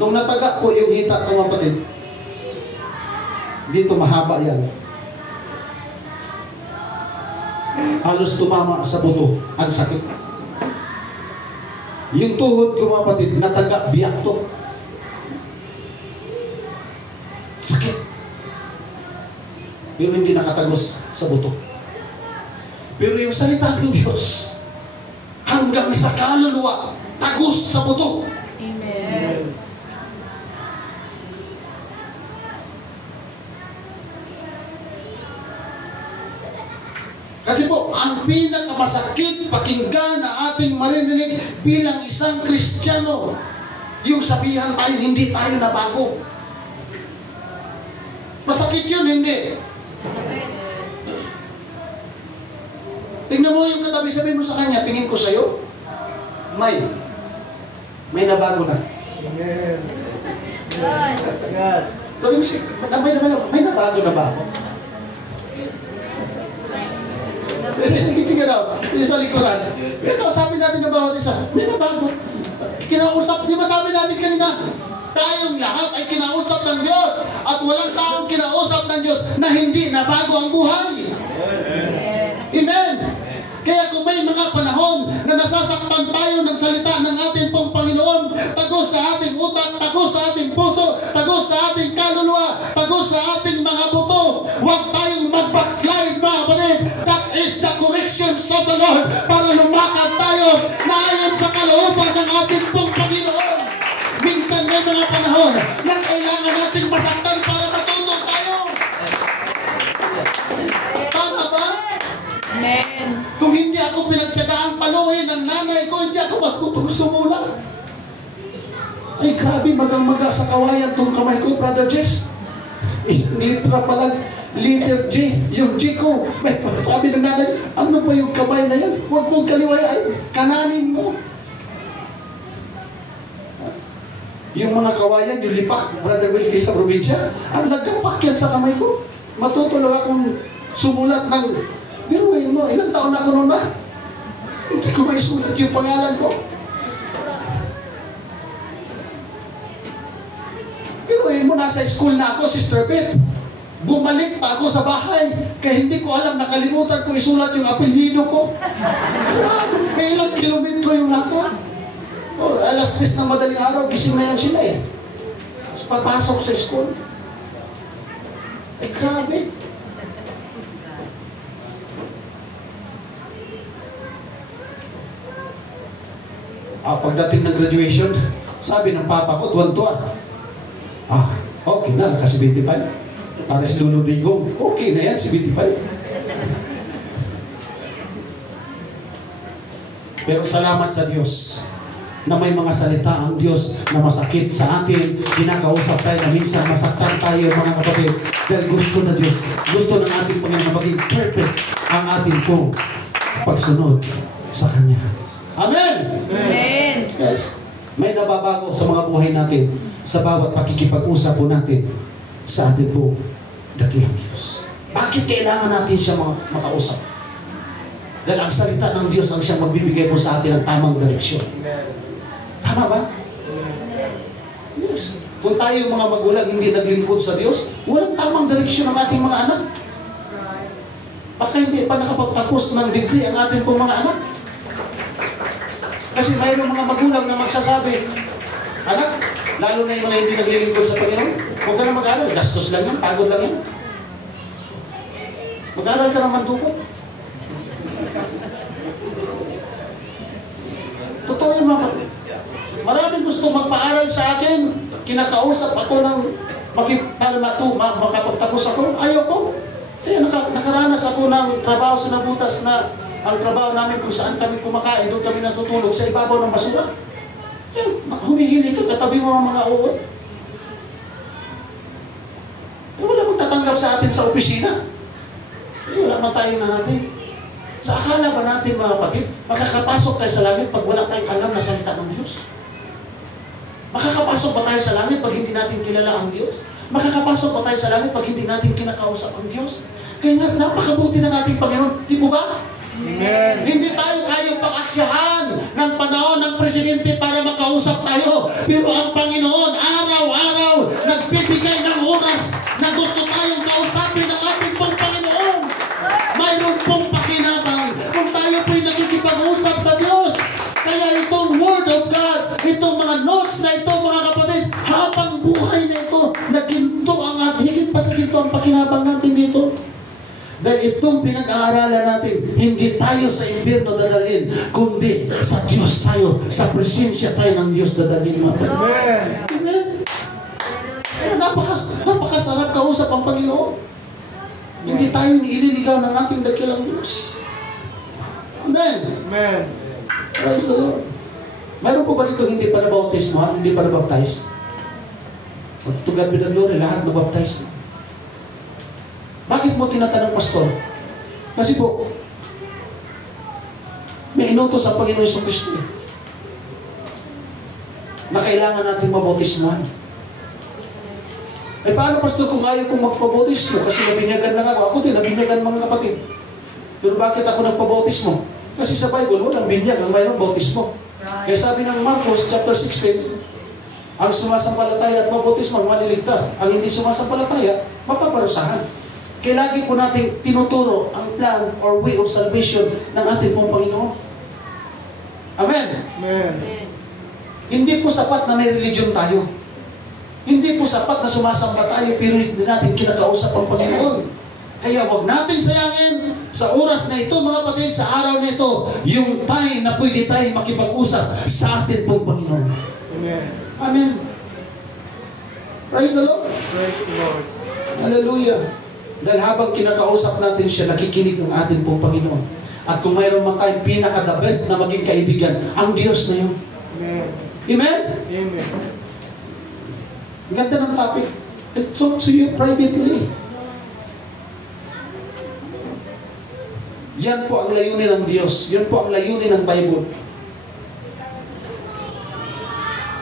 Nung nataga ko yung hita ng kapatid, dito mahaba yan. Halos tumama sa buto. Ang sakit. Yung tuhod ko mga kapatid, nataga, biyak to. Sakit. Pero hindi nakatagos sa buto. Pero yung salita ng Diyos, hanggang sa kaluluwa, tagos sa buto. Amen. Kasi po, ang pinakamasakit pakinggan na ating marinig bilang isang Kristiyano, yung sabihan tayo, hindi tayo nabago. Masakit yun, hindi. Tingnan mo yung katabi, sabihin mo sa kanya, tingin ko sa'yo, may nabago na. Amen. God. Sabi mo siya, may nabago na ba ako? Sige daw, sa likuran. Ito, sabi natin na bawat isa, may nabago. Kinausap, di ba sabi natin kanina, tayong lahat ay kinausap ng Diyos at walang taong kinausap ng Diyos na hindi nabago ang buhay. Amen. Kaya kung may mga panahon na nasasaktan tayo ng salita ng ating pong Panginoon, tagos sa ating utak, tagos sa ating puso, tagos sa ating kaluluwa, tagos sa ating mga buto, huwag tayong mag-backslide, mga kapatid. That is the corrections of the Lord para lumakad tayo na ayon sa kalooban ng ating pong Panginoon. Minsan may mga panahon na kailangan nating masaktan para matuto tayo. Tama ba? Amen. Kung hindi ako pinagtsagaan paluhin ng nanay ko, hindi ako matutong sumula. Ay, grabe, magang-maga sa kawayan tong kamay ko, Brother Jess. Litra pa lang, letter J. Yung J ko, may sabi ng nanay, ano ba yung kamay na yan? Huwag mong kaliway, ay, kananin mo. Yung mga kawayan, yung lipak, Brother Wilkie sa probinsya, ang lagapak yan sa kamay ko. Matutulog akong sumulat ng, pero ilang taon na ako noon ba? Hindi ko maisulat yung pangalan ko. Pero nasa school na ako, Sister Beth. Bumalik pa ako sa bahay. Kaya hindi ko alam, nakalimutan ko isulat yung apelyido ko. Kaya ilang kilometro yung lato. Alas 3 ng madaling araw, gising na yan sila eh. Tapos papasok sa school. Grabe. Pagdating ng graduation, sabi ng papa ko, tuwan-tuwa. Okay na, naka-75. Para si Lolo Digong, okay na yan, 75. Pero salamat sa Diyos na may mga salita ang Diyos na masakit sa atin. Kinakausap tayo na minsan masaktan tayo, mga kapatid. Dahil gusto na Diyos, gusto ng ating Panginoon na maging perfect ang ating pong pagsunod sa Kanya. Amen! Amen. Yes. May nababago sa mga buhay natin sa bawat pakikipag-usap po natin sa ating po dakilang Diyos. Bakit kailangan natin siya makausap? Dahil ang salita ng Diyos ang siyang magbibigay po sa atin ng tamang direksyon. Tama ba? Yes. Kung tayo mga magulang hindi naglingkod sa Diyos, walang tamang direksyon ng ating mga anak. Baka hindi pa nakapagtapos ng degree ang ating pong mga anak. Kasi mayroong mga magulang na magsasabi, anak, lalo na yung mga hindi naglilingkod sa Panginoon, huwag ka na mag-aral, gastos lang yan, pagod lang yan. Mag-aral ka naman dukot. Totoo yung mga maraming gusto magpaaral sa akin, kinakausap ako ng para makapagtapos ako, ayaw ko. Kaya nakaranas ako ng trabaho sa nabutas na ang trabaho namin kung saan kami kumakain, doon kami natutulog sa ibabaw ng basura. Kaya humihili ka, katabi mo ang mga uod. Eh, wala magtatanggap sa atin sa opisina. Eh, wala man tayo na natin. Sa akala ba natin mga kapatid, makakapasok tayo sa langit pag wala tayong alam na salita ng Diyos? Makakapasok ba tayo sa langit pag hindi natin kilala ang Diyos? Makakapasok ba tayo sa langit pag hindi natin kinakausap ang Diyos? Kaya nga, napakabuti ng ating Panginoon. Di mo ba? Amen. Hindi tayo kayang pang-aksyahan ng panahon ng presidente para makausap tayo. Pero ang Panginoon, araw-araw, nagbibigay ng oras na gusto tayong kausapin ng ating pong Panginoon. Mayroon pong pakinabang kung tayo po'y nakikipag-usap sa Diyos. Kaya itong Word of God, itong mga notes na ito, mga kapatid, habang buhay na ito, naginto ang higit pa sa ginto ang pakinabang natin dito. Dahil itong pinag-aaralan natin, hindi tayo sa impyerno dadalhin, kundi sa Diyos tayo, sa presensya tayo ng Diyos dadalhin. Amen. Amen. Kaya napakasarap kausap ang Panginoon. Hindi tayo ililigaw ng ating dakilang Diyos. Amen. Amen. Praise the Lord. Mayroon po ba dito hindi pa na-bautismo, hindi pa na-baptize? To God be the glory, lahat na-baptize. Bakit mo tinatanong, pastor? Kasi po, may inutos sa Panginoon Jesucristo na kailangan natin mabautismohan. Eh paano, pastor, kung ayaw kong magpabautismo? Kasi nabinyagan lang ako. Ako din, nabinyagan mga kapatid. Pero bakit ako nagpabautismo? Kasi sa Bible, walang binyag, ang mayroong bautismo. Kaya sabi ng Marcos chapter 16, ang sumasampalataya at mabautismo maliligtas. Ang hindi sumasampalataya, mapaparusahan. Kaya lagi po natin tinuturo ang plan or way of salvation ng ating pong Panginoon. Amen? Amen. Hindi po sapat na may religion tayo. Hindi po sapat na sumasamba tayo pero hindi natin kinakausap ang Panginoon. Kaya wag natin sayangin sa oras na ito, mga kapatid, sa araw na ito, yung time na pwede tayo makipag-usap sa atin pong Panginoon. Amen. Amen. Praise the Lord. Praise the Lord. Hallelujah. Dahil habang kinakausap natin siya, nakikinig ang atin pong Panginoon. At kung mayroon man tayong pinaka-the best na maging kaibigan, ang Diyos na yun. Amen. Amen? Amen. Ganda ng topic. It talks to you privately. Yan po ang layunin ng Diyos. Yan po ang layunin ng Bible.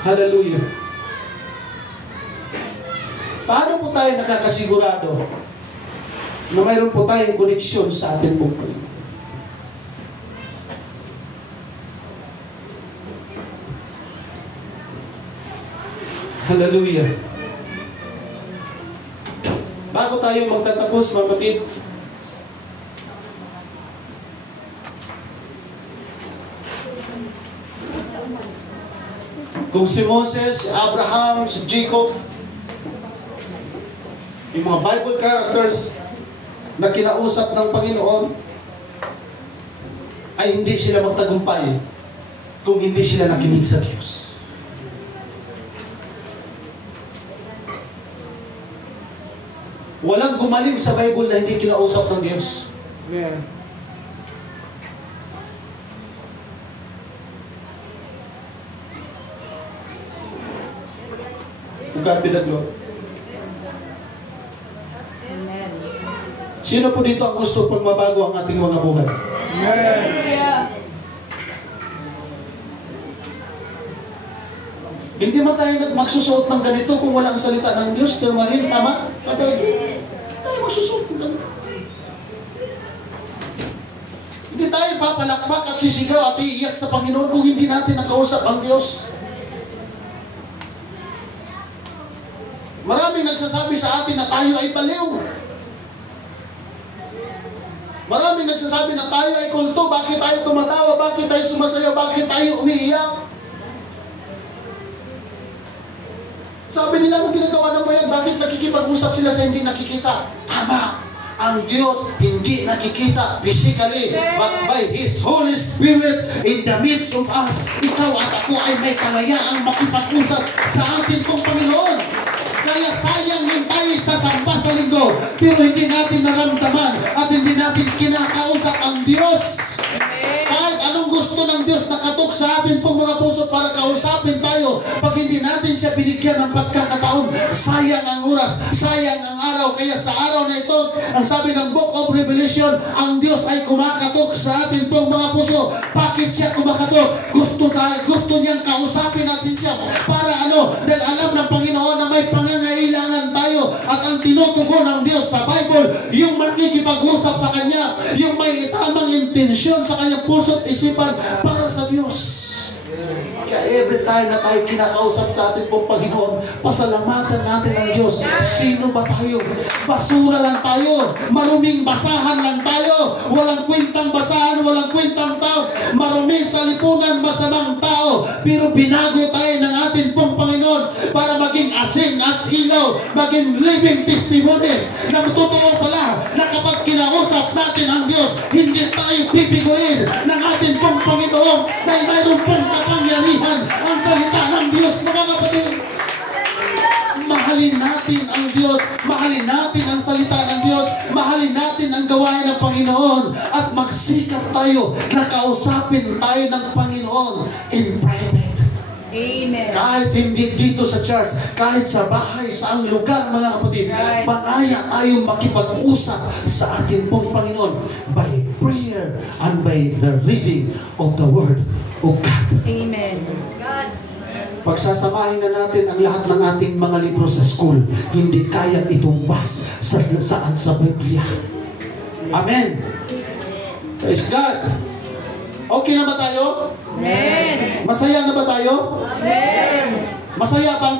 Hallelujah. Paano po tayo nakakasigurado na mayroon po tayong koneksyon sa ating pong Panginoon? Hallelujah. Bago tayo magtatapos, mapatid, kung si Moses, si Abraham, si Jacob, yung mga Bible characters na kinausap ng Panginoon, ay hindi sila magtagumpay kung hindi sila nakinig sa Diyos. Walang gumaling sa Bible na hindi kinausap ng Diyos. Amen. God be the glory. Amen. Sino po dito ang gusto pang mabago ang ating mga buhay? Amen. Hindi man tayo magsusuot ng ganito kung walang salita ng Diyos. Termarin, tama? Tayo magsusuot ng ganito. Hindi tayo tayo papalakpak at sisigaw at iiyak sa Panginoon kung hindi natin nakausap ang Diyos? Maraming nagsasabi sa atin na tayo ay baliw. Maraming nagsasabi na tayo ay kulto. Bakit tayo tumatawa? Bakit tayo sumasayaw? Bakit tayo umiiyak? Sabi nila, anong ginagawa ng bayan? Bakit nakikipag-usap sila sa hindi nakikita? Tama! Ang Diyos hindi nakikita physically, but by His Holy Spirit in the midst of us. Ikaw at ako ay may kalayaang makipag-usap sa ating pong Panginoon. Kaya sayang yung tayo sasamba sa linggo, pero hindi natin naramdaman at hindi natin kinakausap ang Diyos. Kahit anong gusto ng Diyos nakatok sa atin pong mga puso para kausapin tayo, pag hindi natin siya binigyan ng pagkakataon, sayang ang oras, sayang ang araw. Kaya sa araw na ito, ang sabi ng Book of Revelation, ang Diyos ay kumakatok sa atin pong mga puso. Bakit siya kumakatok? Gusto niyang kausapin natin siya. Para ano? Dahil alam ng Panginoon na may pangangailangan tayo. At ang tinutugon ng Diyos sa Bible, yung makikipag-usap sa Kanya, yung may tamang intensyon sa Kanyang puso at isipan para sa Diyos. Kaya every time na tayo kinakausap sa ating pong Panginoon, pasalamatan natin ang Diyos. Sino ba tayo? Basura lang tayo. Maruming basahan lang tayo. Walang kwentang basahan, walang kwentang tao. Maruming sa lipunan, masamang tao. Pero binago tayo ng ating pong Panginoon para maging asin at ilaw, maging living testimony. Na totoo pala na kapag kinausap natin ang Diyos, hindi tayo pipiguin ng ating pong Panginoon dahil mayroon pong kapangyarihan ang salita ng Diyos, mga kapatid. Mahalin natin ang Diyos, mahalin natin ang salita ng Diyos, mahalin natin ang gawain ng Panginoon, at magsikap tayo na kausapin tayo ng Panginoon in private. Amen. Kahit hindi dito sa church, kahit sa bahay, sa ang lugar, mga kapatid, malaya tayong makipag-usap sa ating pong Panginoon by prayer and by the reading of the Word of God. Amen. Pagsasamahin na natin ang lahat ng ating mga libro sa school, hindi kayang itumbas sa Biblia. Amen. Praise God. Okay na ba tayo? Amen. Masaya na ba tayo? Amen. Masaya ba ang